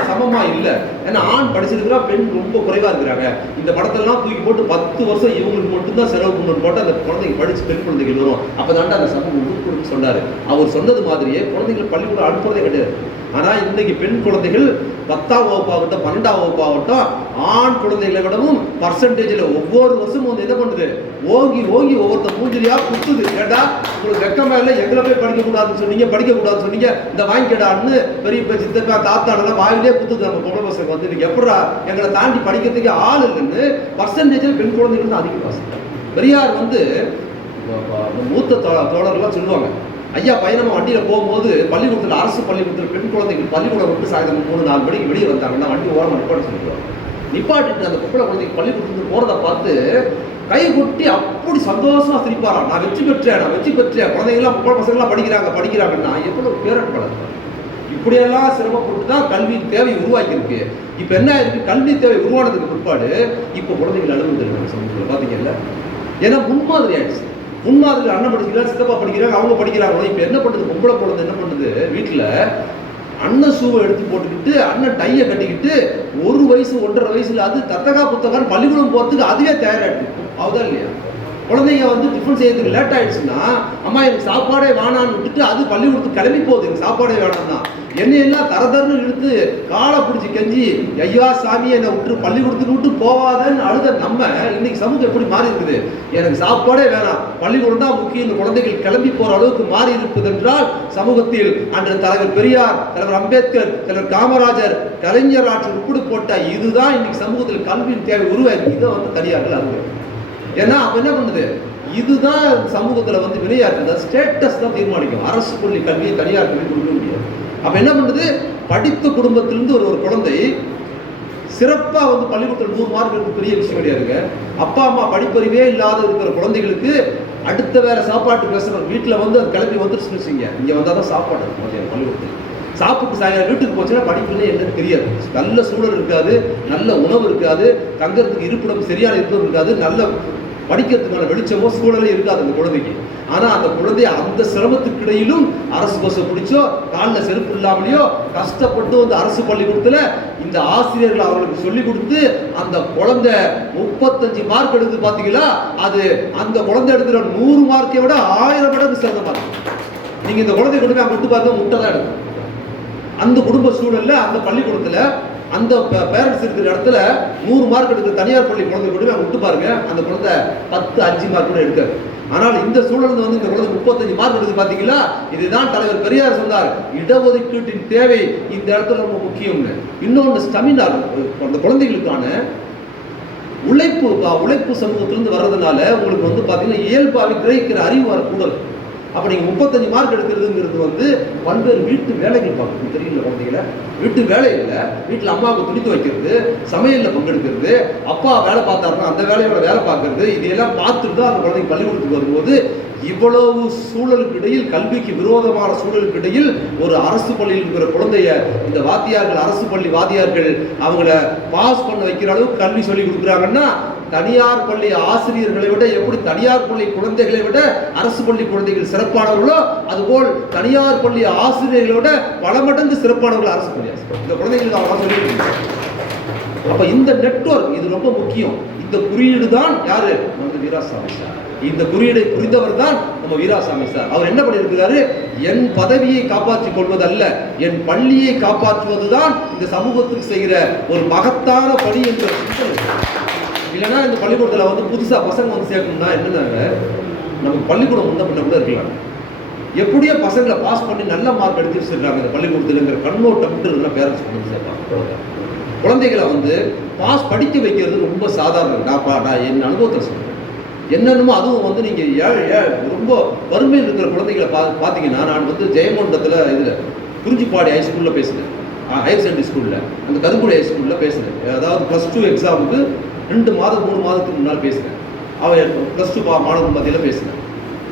சமமா இல்லை. ஏன்னா ஆண் படிச்சிருக்கிறா, பெண் ரொம்ப குறைவா இருக்கிறாங்க. இந்த படத்தெல்லாம் தூக்கி போட்டு 10 வருஷம் இவங்களுக்கு மட்டும்தான் செலவு பண்ணு போட்டு அந்த குழந்தைங்க படிச்சு பெண் குழந்தைகள் வரும். அப்பதான்டா அந்த சமூகம் உருப்படுன்னு சொன்னாரு. அவர் சொன்னது மாதிரியே குழந்தைகள் பள்ளிக்கூடம் அனுப்புறதே கிடையாது. ஆனா இன்னைக்கு பெண் குழந்தைகள் 10ஆம் வகுப்பாகட்டும் 12ஆம் வகுப்பாகட்டும் ஆண் குழந்தைகளை விடவும் பர்சன்டேஜில் ஒவ்வொரு வருஷமும் வந்து என்ன பண்ணுது, ஓங்கி ஒவ்வொருத்த மூஞ்சிலியா குத்துது. கேட்டா உங்களுக்கு வெக்கமா இல்லை, எங்களை போய் படிக்கக்கூடாதுன்னு சொன்னீங்க, இந்த வாங்கிக்கடான்னு பெரிய சித்தப்பா தாத்தாடெல்லாம் வாயிலே குத்துது. நம்ம பொம்பளை பசங்க வந்து இன்னைக்கு எப்படா எங்களை தாண்டி படிக்கிறதுக்கு ஆள் இல்லைன்னு பர்சன்டேஜில் பெண் குழந்தைகள் தான் அதிகம் வாசிக்கிறாங்க. பெரியார் வந்து மூத்த தோழர்கள்லாம் சொல்லுவாங்க, ஐயா பையனமா வண்டியில் போகும்போது பள்ளிக்கூடத்தில் அரசு பள்ளிக்கூடத்தில் பெண் குழந்தைகள் பள்ளிக்கூடம் விட்டு சாயந்தரம் 3-4 மணிக்கு வெளியே வந்தாங்கன்னா வண்டி ஓரமாக நிப்பாட்டு சொல்லிடுவாங்க. நிப்பாட்டிட்டு அந்த பொம்பளை குழந்தைக்கு பள்ளிக்கூடத்துக்கு போகிறத பார்த்து கை கொட்டி அப்படி சந்தோஷமா சிரிப்பாராம். நான் வெற்றி பெற்றேன், குழந்தைங்களாம் பொம்பளை பசங்களாம் படிக்கிறாங்கன்னா எவ்வளோ பேரன் பழக்கம். இப்படியெல்லாம் சிரமப்பட்டு தான் கல்வி தேவை உருவாக்கியிருக்கு. இப்போ என்ன இருக்கு, கல்வி தேவை உருவானதுக்கு பிற்பாடு இப்போ குழந்தைகள் அழுகுது சமூகத்தில் பார்த்தீங்கல்ல. ஏன்னா முன்மாதிரி ஆயிடுச்சு. முன்மாதிரி அண்ணன் படிக்கிறாங்க, சித்தப்பா படிக்கிறாங்க, அவங்க படிக்கிறாங்களோ. இப்போ என்ன பண்ணுது, பொம்பளை குழந்தை என்ன பண்ணுது, வீட்டில் அண்ணன் ஷூவை எடுத்து போட்டுக்கிட்டு அண்ணன் டையை கட்டிக்கிட்டு 1 வயசு 1.5 வயசுல அது தத்தகா புத்தகம் பள்ளிக்கூடம் போகிறதுக்கு அதுவே தயாராகிட்டு அதுதான் இல்லையா. குழந்தைங்க வந்து டிஃபன் செய்யறதுக்கு லேட் ஆயிடுச்சுன்னா அம்மா எனக்கு சாப்பாடே வேணான்னு விட்டுட்டு அது பள்ளிக்கூடத்துக்கு கிளம்பி போகுது, எனக்கு சாப்பாடே வேணாம் தான். என்னையெல்லாம் தரதர்னு இழுத்து காலை பிடிச்சி கெஞ்சி ஐயா சாமி என்னை விட்டு பள்ளிக்கூடத்துக்கு விட்டு போவாதன்னு அழுத நம்ம இன்னைக்கு சமூகம் எப்படி மாறி இருக்குது, எனக்கு சாப்பாடே வேணாம் பள்ளிக்கூடம் தான் முக்கியம், இந்த குழந்தைகள் கிளம்பி போற அளவுக்கு மாறி இருப்பது என்றால் சமூகத்தில் அன்று தலைவர் பெரியார், தலைவர் அம்பேத்கர், தலைவர் காமராஜர், கலைஞர் ஆட்சி உட்படு போட்ட இதுதான் இன்னைக்கு சமூகத்தில் கல்வியின் தேவை உருவாக்கி. இதை வந்து தனியார்கள் அறிவு. ஏன்னா அப்ப என்ன பண்ணுது, இதுதான் சமூகத்துல வந்து விளையாட்டு ஸ்டேட்டஸ் தான் தீர்மானிக்கும். அரசு பள்ளி கல்வியை தனியார் கல்வி கொடுக்க முடியாது. அப்ப என்ன பண்ணுது, படித்த குடும்பத்திலிருந்து ஒரு குழந்தை சிறப்பா வந்து பள்ளிக்கூடத்தில் 100 மார்க் எடுத்து பெரிய விஷயம் கிடையாதுங்க. அப்பா அம்மா படிப்பறிவே இல்லாத இருக்கிற குழந்தைகளுக்கு அடுத்த வேற சாப்பாட்டு பேசுற வீட்டுல வந்து அது கிளம்பி வந்துருச்சுன்னு வச்சுங்க, இங்க வந்தாதான் சாப்பாடு பள்ளிக்கூடத்தில் சாப்பிட்டு சாயங்காலம் வீட்டுக்கு போச்சுன்னா படிப்புன்னு என்னன்னு தெரியாது. நல்ல சூழல் இருக்காது, நல்ல உணவு இருக்காது, தங்கறதுக்கு இருப்பிடம் சரியான இருப்பிடம் இருக்காது, நல்ல படிக்கிறதுக்கான வெளிச்சமோ சூழலே இருக்காது அந்த குழந்தைக்கு. ஆனா அந்த குழந்தைய அந்த சிரமத்துக்கு இடையிலும் அரசு பஸ்ஸை பிடிச்சோ காலில் செருப்பு இல்லாமலையோ கஷ்டப்பட்டு வந்து அரசு பள்ளிக்கூடத்துல இந்த ஆசிரியர்கள் அவர்களுக்கு சொல்லி கொடுத்து அந்த குழந்தை 35 மார்க் எடுத்து பாத்தீங்களா, அது அந்த குழந்தை எடுக்கிற 100 மார்க்கை விட 1000 மடங்கு சிறந்த மார்க். நீங்க இந்த குழந்தை கொண்டு போய் விட்டு பாருங்க, முட்டை தான் எடுக்கும். அந்த குடும்ப சூழல்ல அந்த பள்ளிக்கூடத்துல அந்த பேரண்ட்ஸ் இருக்கிற இடத்துல 100 மார்க் எடுக்கிற தனியார் பள்ளி குழந்தை கொண்டு போய் விட்டு பாருங்க, அந்த குழந்தை 5 மார்க் கூட எடுக்காது. ஆனால் இந்த சூழல் வந்து இந்த குழந்தை 35 மார்க் எடுத்து பாத்தீங்களா, இதுதான் தலைவர் பெரியார் சொன்னார், இடஒதுக்கீட்டின் தேவை இந்த இடத்துல ரொம்ப முக்கியம்னு. இன்னொன்று ஸ்டமினா, அந்த குழந்தைகளுக்கான உழைப்பு சமூகத்திலிருந்து வர்றதுனால உங்களுக்கு வந்து பாத்தீங்கன்னா இயல்பாக கிரகிக்கிற அறிவு வரக்கூடாது. அப்போ நீங்கள் 35 மார்க் எடுக்கிறதுங்கிறது வந்து பல்வேறு வீட்டு வேலைகள் பார்க்கணும். தெரியல குழந்தைகளை வீட்டு வேலையில் வீட்டில் அம்மாவுக்கு துணி துவைக்கிறது, சமையலில் பங்கெடுக்கிறது, அப்பா வேலை பார்த்தாருன்னா அந்த வேலையோட வேலை பார்க்கறது, இதையெல்லாம் பார்த்துட்டு தான் அந்த குழந்தைங்க பள்ளிக்கூடத்துக்கு வரும்போது இவ்வளவு சூழலுக்கு இடையில், கல்விக்கு விரோதமான சூழலுக்கு இடையில் ஒரு அரசு பள்ளியில் இருக்கிற குழந்தைய இந்த வாத்தியார்கள், அரசு பள்ளி வாத்தியார்கள் அவங்கள பாஸ் பண்ண வைக்கிற அளவுக்கு கல்வி சொல்லி கொடுக்குறாங்கன்னா தனியார் பள்ளி ஆசிரியர்களை விட எப்படி தனியார் பள்ளி குழந்தைகளை விட அரசு பள்ளி குழந்தைகள் சிறப்பானவர்களோ அதுபோல் தனியார் பள்ளி ஆசிரியர்களை விட பல மடங்கு சிறப்பானவர்கள் அரசு பள்ளி ஆசிரியர். இந்த குழந்தைகளுக்கு அவங்க சொல்லியிருக்காங்க. அப்ப இந்த நெட்வொர்க் இது ரொம்ப முக்கியம். இந்த குறியீடு தான் யாரு? நம்ம வீராசாமி சார். இந்த குறியீடை புரிந்தவர் தான் நம்ம வீராசாமி சார். அவர் என்ன பண்ணியிருக்கிறாரு? என் பதவியை காப்பாற்றிக் கொள்வதல்ல, என் பள்ளியை காப்பாற்றுவதுதான் இந்த சமூகத்துக்கு செய்கிற ஒரு மகத்தான பணி என்று. இல்லைன்னா இந்த பள்ளிக்கூடத்தில் வந்து புதுசா பசங்க வந்து சேர்க்கணும்னா என்னன்னாங்க, நமக்கு பள்ளிக்கூடம் முன்ன பின்ன கூட இருக்கலாம், எப்படியோ பசங்களை பாஸ் பண்ணி நல்ல மார்க் எடுத்து வச்சிருக்காங்க இந்த பள்ளிக்கூடத்துலங்கிற கண்ணோட்டம் இருந்தால் பேரண்ட்ஸ் கொண்டு சேர்ப்பாங்க. குழந்தைகளை வந்து பாஸ் படிக்க வைக்கிறது ரொம்ப சாதாரணம். நான் என் அனுபவத்தில் சொல்றேன். என்னென்னமோ அதுவும் வந்து நீங்கள் ரொம்ப வறுமையில் இருக்கிற குழந்தைகளை பார்த்தீங்கன்னா, நான் வந்து ஜெயமண்டலத்தில் இதில் குறிஞ்சிப்பாடி ஹைஸ்கூலில் பேசினேன், ஹையர் செகண்டரி ஸ்கூலில், அந்த கருங்குடி ஹைஸ்கூலில் பேசினேன். அதாவது +2 எக்ஸாமுக்கு 2 மாதம் 3 மாதத்துக்கு முன்னால் பேசினேன். அவன் +2 மாணவர்கள் மத்தியில் பேசினேன்.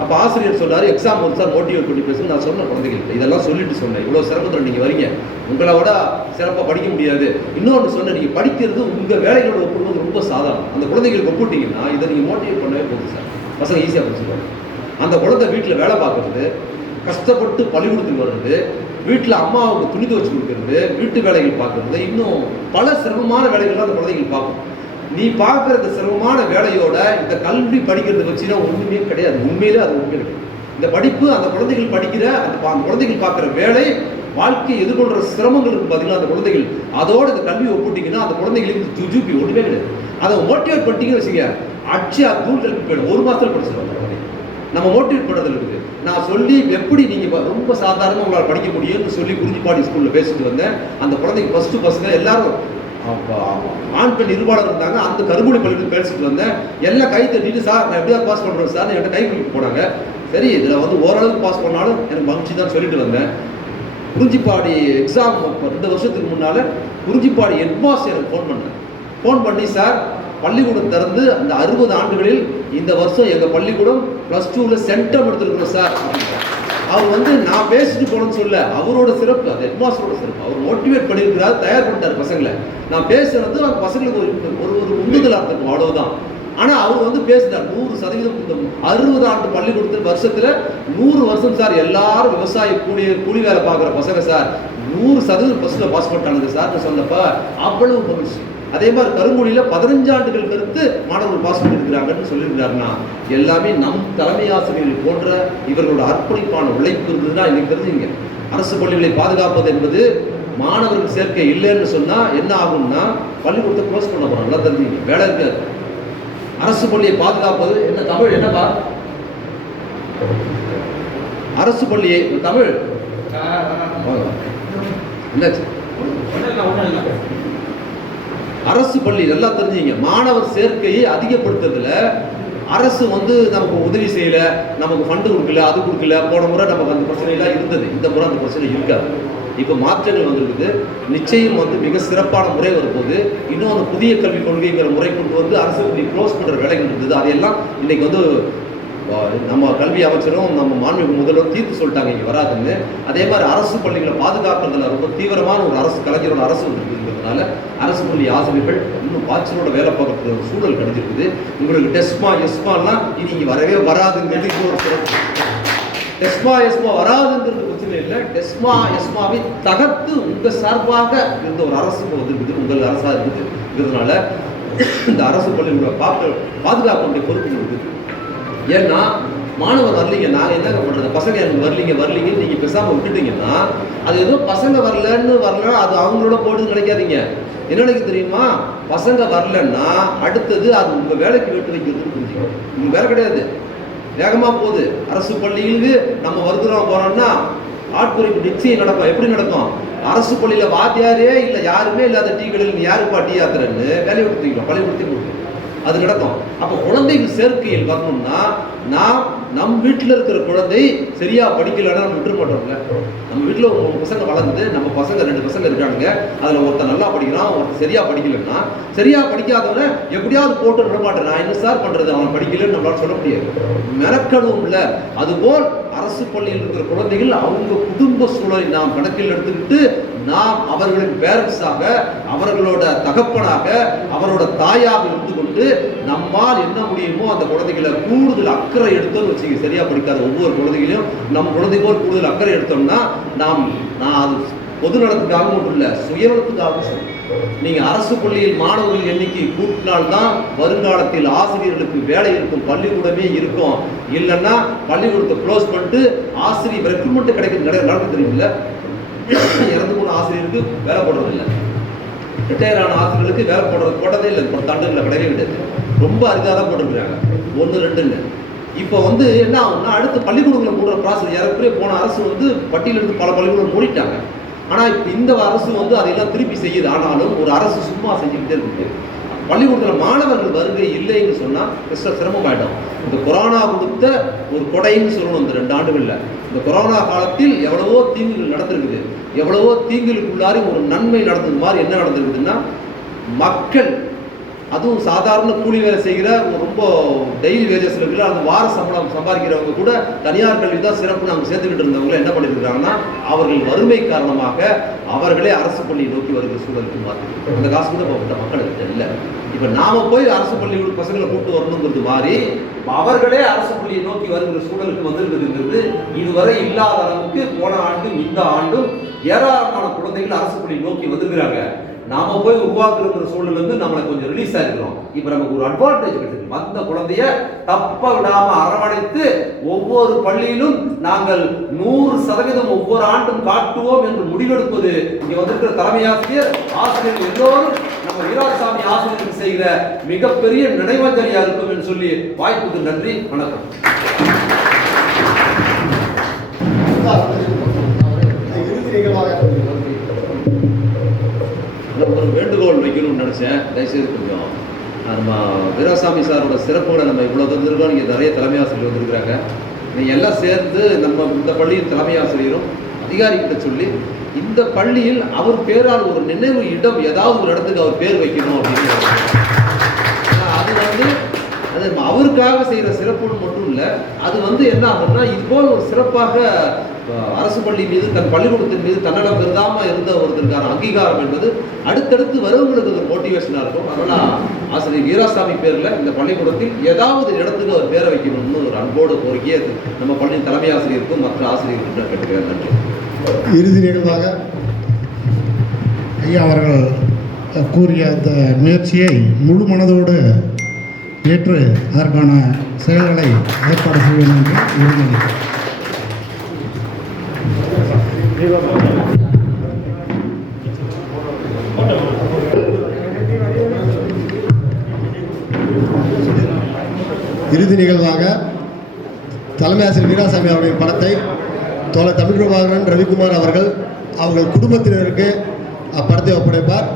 அப்போ ஆசிரியர் சொன்னார், எக்ஸாம் ஒரு சார் மோட்டிவேட் பண்ணி பேசுன்னு. நான் சொன்னேன் குழந்தைகள்கிட்ட இதெல்லாம் சொல்லிட்டு சொன்னேன், இவ்வளோ சிரமத்தில் நீங்கள் வரீங்க, உங்களை விட சிறப்பாக படிக்க முடியாது. இன்னொன்று சொன்னேன், நீங்கள் படிக்கிறது உங்கள் வேலைகளோட ஒப்பிடுவது ரொம்ப சாதாரணம். அந்த குழந்தைகளுக்கு ஒப்பிட்டீங்கன்னா இதை நீங்கள் மோட்டிவேட் பண்ணவே போகுது சார், பசங்க ஈஸியாக படிச்சுருவாங்க. அந்த குழந்தை வீட்டில் வேலை பார்க்குறது, கஷ்டப்பட்டு பள்ளிக்கூடத்துக்கு வர்றது, வீட்டில் அம்மாவுக்கு துணி துவச்சு கொடுக்கறது, வீட்டு வேலைகள் பார்க்குறது, இன்னும் பல சிரமமான வேலைகள்லாம் அந்த குழந்தைகள் பார்க்கும். நீ பார்க்குற இந்த சிரமமான வேலையோட இந்த கல்வி படிக்கிறத வச்சுன்னா ஒன்றுமே கிடையாது. உண்மையிலே அது உண்மை கிடையாது. இந்த படிப்பு அந்த குழந்தைகள் படிக்கிற அந்த குழந்தைகள் பார்க்குற வேலை, வாழ்க்கையை எதிர்கொள்கிற சிரமங்களுக்கு பார்த்தீங்கன்னா அந்த குழந்தைகள் அதோட இந்த கல்வி ஒப்பிட்டிங்கன்னா அந்த குழந்தைகளுக்கு ஜுஜுபி ஒன்றுமே கிடையாது. அதை மோட்டிவேட் பண்ணிட்டீங்கன்னு வச்சுங்க, அடிச்சு தூள் கல்வி போயிடும். 1 மாதத்தில் படிச்சிருவாங்க. நம்ம மோட்டிவேட் பண்ணுறதுல இருக்குது. நான் சொல்லி எப்படி நீங்கள் ரொம்ப சாதாரணமாக உங்களால் படிக்க முடியும்னு சொல்லி குறிஞ்சிப்பாடி ஸ்கூலில் பேசிட்டு வந்தேன். அந்த குழந்தைக்கு ஃபஸ்ட்டு பசங்க எல்லாரும் ஆண் பெண் இருபாளர் இருந்தாங்க. அந்த கருங்குடி பள்ளிக்கு பேசிட்டு வந்தேன். எல்லாம் கை தட்டிட்டு, சார் நான் எப்படியாவது பாஸ் பண்ணுறேன் சார் என்கிட்ட கை குளிக்க போனாங்க. சரி, இதில் வந்து ஓரளவுக்கு பாஸ் பண்ணாலும் எனக்கு மகிழ்ச்சி தான் சொல்லிட்டு வந்தேன். குறிஞ்சிப்பாடி எக்ஸாம் 2 வருஷத்துக்கு முன்னால் குறிஞ்சிப்பாடி ஹெட்மாஸ்டர் எனக்கு ஃபோன் பண்ணி, சார் பள்ளிக்கூடம் திறந்து அந்த 60 ஆண்டுகளில் இந்த வருஷம் எங்கள் பள்ளிக்கூடம் +2ல் சென்டம் எடுத்துருக்கணும் சார். அவர் வந்து நான் பேசிட்டு போனேன்னு சொல்ல, அவரோட சிறப்பு, அது ஹெட்மாஸ்டரோட சிறப்பு. அவர் மோட்டிவேட் பண்ணியிருக்கிறார், தயார் பண்ணிட்டார் பசங்களை. நான் பேசுறது அந்த பசங்களுக்கு ஒரு உந்துதலாக இருக்கும், அவ்வளவுதான். ஆனால் அவர் வந்து பேசினார் 100% இந்த 60 ஆண்டு பள்ளிக்கூடத்தில் வருஷத்தில் 100 வருஷம் சார் எல்லாரும் விவசாய கூலி வேலை பார்க்குற பசங்க சார் 100% பாஸ் பண்ணிட்டாங்க சார் சொன்னப்ப அவ்வளவு மகிழ்ச்சி. அதே மாதிரி கருங்குடியில் 15 ஆண்டுகள் கருத்து மாணவர்கள் பாஸ் பண்ணியிருக்கிறாங்கன்னு சொல்லியிருக்கிறாருன்னா எல்லாமே நம் தலைமை ஆசிரியர்கள் போன்ற இவர்களோட அர்ப்பணிப்பான உழைப்பு இருந்ததுன்னா இன்னைக்கு தெரிஞ்சுங்க. அரசு பள்ளிகளை பாதுகாப்பது என்பது மாணவர்கள் சேர்க்கை இல்லைன்னு சொன்னால் என்ன ஆகும்னா பள்ளிக்கூடத்தை க்ளோஸ் பண்ண போகிறோம். நல்லா தெரிஞ்சுங்க, வேலை இருக்காது. அரசு பள்ளியை பாதுகாப்பது என்ன தமிழ் என்னப்பா? அரசு பள்ளியை தமிழ் என்னாச்சு? அரசு பள்ளி நல்லா தெரிஞ்சுங்க. மாணவர் சேர்க்கையை அதிகப்படுத்துறதுல அரசு வந்து நமக்கு உதவி செய்யல, நமக்கு ஃபண்டு கொடுக்கல, அது கொடுக்கல. போன முறை நமக்கு அந்த பிரச்சனைலாம் இருந்தது, இந்த முறை அந்த பிரச்சனை இருக்காது. இப்போ மாற்றங்கள் வந்திருக்குது. நிச்சயம் வந்து மிக சிறப்பான முறை வரும்போது இன்னும் அந்த புதிய கல்விக் கொள்கைங்கிற முறை கொண்டு வந்து அரசு பள்ளி க்ளோஸ் பண்ணுற வேலைகள் இருந்தது. அதையெல்லாம் இன்னைக்கு வந்து நம்ம கல்வி அமைச்சரும் நம்ம மாண்புமிகு முதல்வர் தீர்த்து சொல்லிட்டாங்க, இங்கே வராதுன்னு. அதே மாதிரி அரசு பள்ளிகளை பாதுகாக்கிறதுல ரொம்ப தீவிரமான ஒரு அரசு கலைஞரோட அரசு இருக்கிறதுனால அரசு பள்ளி ஆசிரியர்கள் இன்னும் பாய்ச்சலோட வேலை பார்க்கறதுக்கு ஒரு சூழல் கிடைச்சிருக்குது. உங்களுக்கு டெஸ்மா எஸ்மாலாம் இனி இங்கே வரவே வராதுங்கிறது ஒரு சிறப்பு. டெஸ்மா எஸ்மா வராதுங்கிறது பிரச்சனை இல்லை. டெஸ்மா எஸ்மாவை தகர்த்து உங்கள் சார்பாக இருந்த ஒரு அரசு வந்துருக்குது, உங்கள் அரசாக இருக்கிறதுனால இந்த அரசு பள்ளிகளோட பாதுகாப்புடைய பொறுப்பு இருக்குது. ஏன்னா மாணவர் வரலீங்க, நாங்கள் என்னங்க பண்ணுறது, பசங்க எனக்கு வரலீங்கன்னு நீங்கள் பேசாமல் விட்டுட்டீங்கன்னா அது ஏதோ பசங்க வரலன்னு அது அவங்களோட போடுன்னு நினைக்காதீங்க. என்ன நினைக்க தெரியுமா? பசங்க வரலன்னா அடுத்தது அது உங்கள் வேலைக்கு விட்டு வைக்கிறதுன்னு புரிஞ்சுக்கணும். உங்கள் வேலை கிடையாது, வேகமாக போகுது. அரசு பள்ளிகளுக்கு நம்ம வருகிறோம் போகிறோம்னா ஆட்குறைப்பு நிச்சயம் நடக்கும். எப்படி நடக்கும்? அரசு பள்ளியில் வாத்தியாரே இல்லை, யாருமே இல்லாத டீ கடையில் யாருப்பா டீ ஆத்துறன்னு வேலையை விட்டு வைக்கலாம், பள்ளிக்கூடத்தையும் கொடுக்கும். அது நடக்கும். அப்போ குழந்தைகள் சேர்க்கையில் வரணும்னா நம் வீட்டில் இருக்கிற குழந்தை சரியா படிக்கலைன்னா நம்ம விட்டுற மாட்டோம்ல. நம்ம வீட்டில் ஒரு பசங்க வளர்ந்து, நம்ம பசங்க 2 பசங்க இருக்கானுங்க, அதில் ஒருத்தன் நல்லா படிக்கிறான், ஒருத்தன் சரியா படிக்கலைன்னா, சரியா படிக்காதவனை எப்படியாவது போட்டு விட மாட்டேன். நான் என்ன சார் பண்றது, அவன் படிக்கலன்னு நம்மளால சொல்ல முடியாது. மெனக்கடவும் இல்லை. அதுபோல் அரசு பள்ளியில் இருக்கிற குழந்தைகள் அவங்க குடும்ப சூழலை நாம் கணக்கில் எடுத்துக்கிட்டு நாம் அவர்களின் பேரண்ட்ஸாக, அவர்களோட தகப்பனாக, அவரோட தாயாக இருந்து கொண்டு நம்மால் என்ன முடியுமோ அந்த குழந்தைகளை கூடுதல் அக்கறை எடுத்தோம்னு வச்சுக்க. சரியா படிக்காத ஒவ்வொரு குழந்தைகளையும் நம் குழந்தை போல் கூடுதல் அக்கறை எடுத்தோம்னா நான் அது பொது நலத்துக்காக மட்டும் இல்லை, சுயநலத்துக்காக சொல்லுவேன். நீங்க அரசு பள்ளியில் மாணவர்கள் எண்ணிக்கை கூட்டினால்தான் வருங்காலத்தில் ஆசிரியர்களுக்கு வேலை இருக்கும், பள்ளிக்கூடமே இருக்கும். இல்லைன்னா பள்ளிக்கூடத்தை க்ளோஸ் பண்ணிட்டு ஆசிரியர் ரெக்ரூட்மெண்ட் நடக்க தெரியுமில்ல. இறந்து போன ஆசிரியருக்கு வேலை போடுறதில்லை, ரிட்டையர் ஆன ஆசிரியர்களுக்கு வேலை போட்டதே இல்லை. இப்போ தண்டுகளில் கிடையவே கிடையாது, ரொம்ப அரிதாக தான் போட்டுருக்குறாங்க, 1 2ன்னு. இப்போ என்ன ஆகும்னா, அடுத்து பள்ளிக்கூடங்களை மூடுற ப்ராசஸ் ஏறக்குறைய போன அரசு பட்டியலிருந்து பல பள்ளிக்கூடம் மூடிட்டாங்க. ஆனால் இப்போ இந்த அரசு அதையெல்லாம் திருப்பி செய்யுது. ஆனாலும் ஒரு அரசு சும்மா செஞ்சுக்கிட்டே இருக்கு. பள்ளிக்கூடத்தில் மாணவர்கள் வருகை இல்லைன்னு சொன்னால் சிரமமாயிடும். இந்த கொரோனா கொடுத்த ஒரு கொடைன்னு சொல்லணும். இந்த 2 ஆண்டுகளில் இந்த கொரோனா காலத்தில் எவ்வளவோ தீங்குகள் நடந்திருக்குது. எவ்வளவோ தீங்குகளுக்குள்ளாரி ஒரு நன்மை நடந்தது மாதிரி என்ன நடந்திருக்குதுன்னா, மக்கள், அதுவும் சாதாரண கூலி வேலை செய்கிற ரொம்ப டெய்லி வேஜஸ் இருக்கிற அந்த வார சம்பளம் சம்பாதிக்கிறவங்க கூட தனியார் கல்வி தான் சிறப்புன்னு அவங்க சேர்த்துக்கிட்டு இருந்தவங்க என்ன பண்ணியிருக்கிறாங்கன்னா, அவர்கள் வறுமை காரணமாக அவர்களே அரசு பள்ளியை நோக்கி வருகிற சூழலுக்கு மாற்றி அந்த காசு கூட இப்போ மக்களுக்கு இல்லை. இப்போ நாம போய் அரசு பள்ளியோட பசங்களை கூப்பிட்டு வரணுங்கிறது மாதிரி அவர்களே அரசு பள்ளியை நோக்கி வருகிற சூழலுக்கு வந்திருக்குதுங்கிறது இதுவரை இல்லாத அளவுக்கு போன ஆண்டும் இந்த ஆண்டும் ஏராளமான குழந்தைகள் அரசு பள்ளியை நோக்கி வந்துருக்கிறாங்க. நாம போய் உருவாக்குற சூழல் நம்மளை கொஞ்சம் ரிலீஸ் ஆகிக்கிறோம். இப்ப நமக்கு ஒரு அட்வான்டேஜ் கிடைச்சிருக்கு. அந்த குழந்தைய தப்ப விடாம அரவணைத்து ஒவ்வொரு பள்ளியிலும் நாங்கள் 100% ஒவ்வொரு ஆண்டும் காட்டுவோம் என்று முடிவெடுப்பது இங்க வந்திருக்கிற தலைமை ஆசிரியர், ஆசிரியர்கள் எல்லோரும் நம்ம வீராசாமி ஆசிரியருக்கு செய்கிற மிகப்பெரிய நினைவஞ்சலியா இருக்கும் என்று சொல்லி வாய்ப்புக்கு நன்றி, வணக்கம். ஒரு வேண்டுகோள் வைக்கணும்னு நினைச்சேன். தயவுசெய்து கொஞ்சம் நம்ம வீராசாமி சாரோட சிறப்புகளை நம்ம இவ்வளோ தந்துருக்கோம். இங்கே நிறைய தலைமை ஆசிரியர் வந்திருக்கிறாங்க. நீங்கள் எல்லாம் சேர்ந்து நம்ம இந்த பள்ளியின் தலைமை ஆசிரியரும் அதிகாரிகிட்ட சொல்லி இந்த பள்ளியில் அவர் பேரால் ஒரு நினைவு இடம் ஏதாவது ஒரு இடத்துக்கு அவர் பேர் வைக்கணும் அப்படின்னு. அது அவருக்காக செய்கிற சிறப்புன்னு மட்டும் இல்லை, அது என்ன ஆகும்னா, இது போல் ஒரு சிறப்பாக அரசு பள்ளி மீது, தன் பள்ளிக்கூடத்தின் மீது தன்னடம் கருதாமல் இருந்த ஒருத்தருக்கான அங்கீகாரம் என்பது அடுத்தடுத்து வரவங்களுக்கு ஒரு மோட்டிவேஷனாக இருக்கும். அதனால் ஆசிரியர் வீராசாமி பேரில் இந்த பள்ளிக்கூடத்தில் ஏதாவது இடத்துக்கு அவர் பேரை வைக்கணும்னு ஒரு அன்போடு கோரிக்கையை நம்ம பள்ளியின் தலைமை ஆசிரியருக்கும் மற்ற ஆசிரியர்களுக்கும் கேட்டுக்கிறேன். நன்றி. இறுதி நிகழ்வாக ஐயா அவர்கள் கூறிய அந்த முயற்சியை முழு மனதோடு ஏற்று அதற்கான செயல்களை ஏற்பாடு செய்ய வேண்டும் என்று விரும்புகிறேன். இறுதி நிகழ்வாக தலைமை ஆசிரியர் வீராசாமி அவர்களின் படத்தை தோழர் தமிழ் பிரபாகரன் ரவிக்குமார் அவர்கள் குடும்பத்தினருக்கு அப்படத்தை ஒப்படைப்பார்.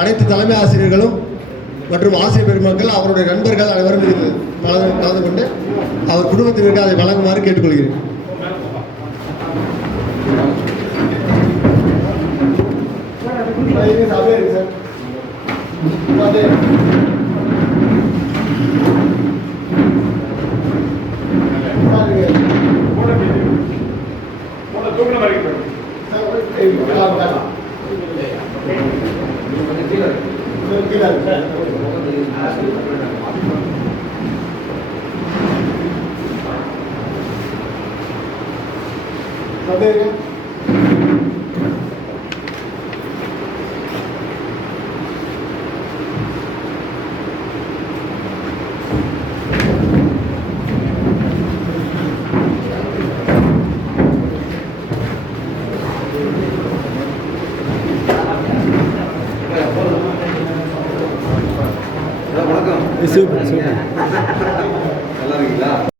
அனைத்து தலைமை ஆசிரியர்களும் மற்றும் ஆசிரியர் பெருமக்கள், அவருடைய நண்பர்கள் அனைவரும் இது கலந்து கொண்டு அவர் குடும்பத்தினருக்கு அதை வழங்குமாறு கேட்டுக்கொள்கிறேன். வணக்கம். நல்லா இருக்கீங்களா?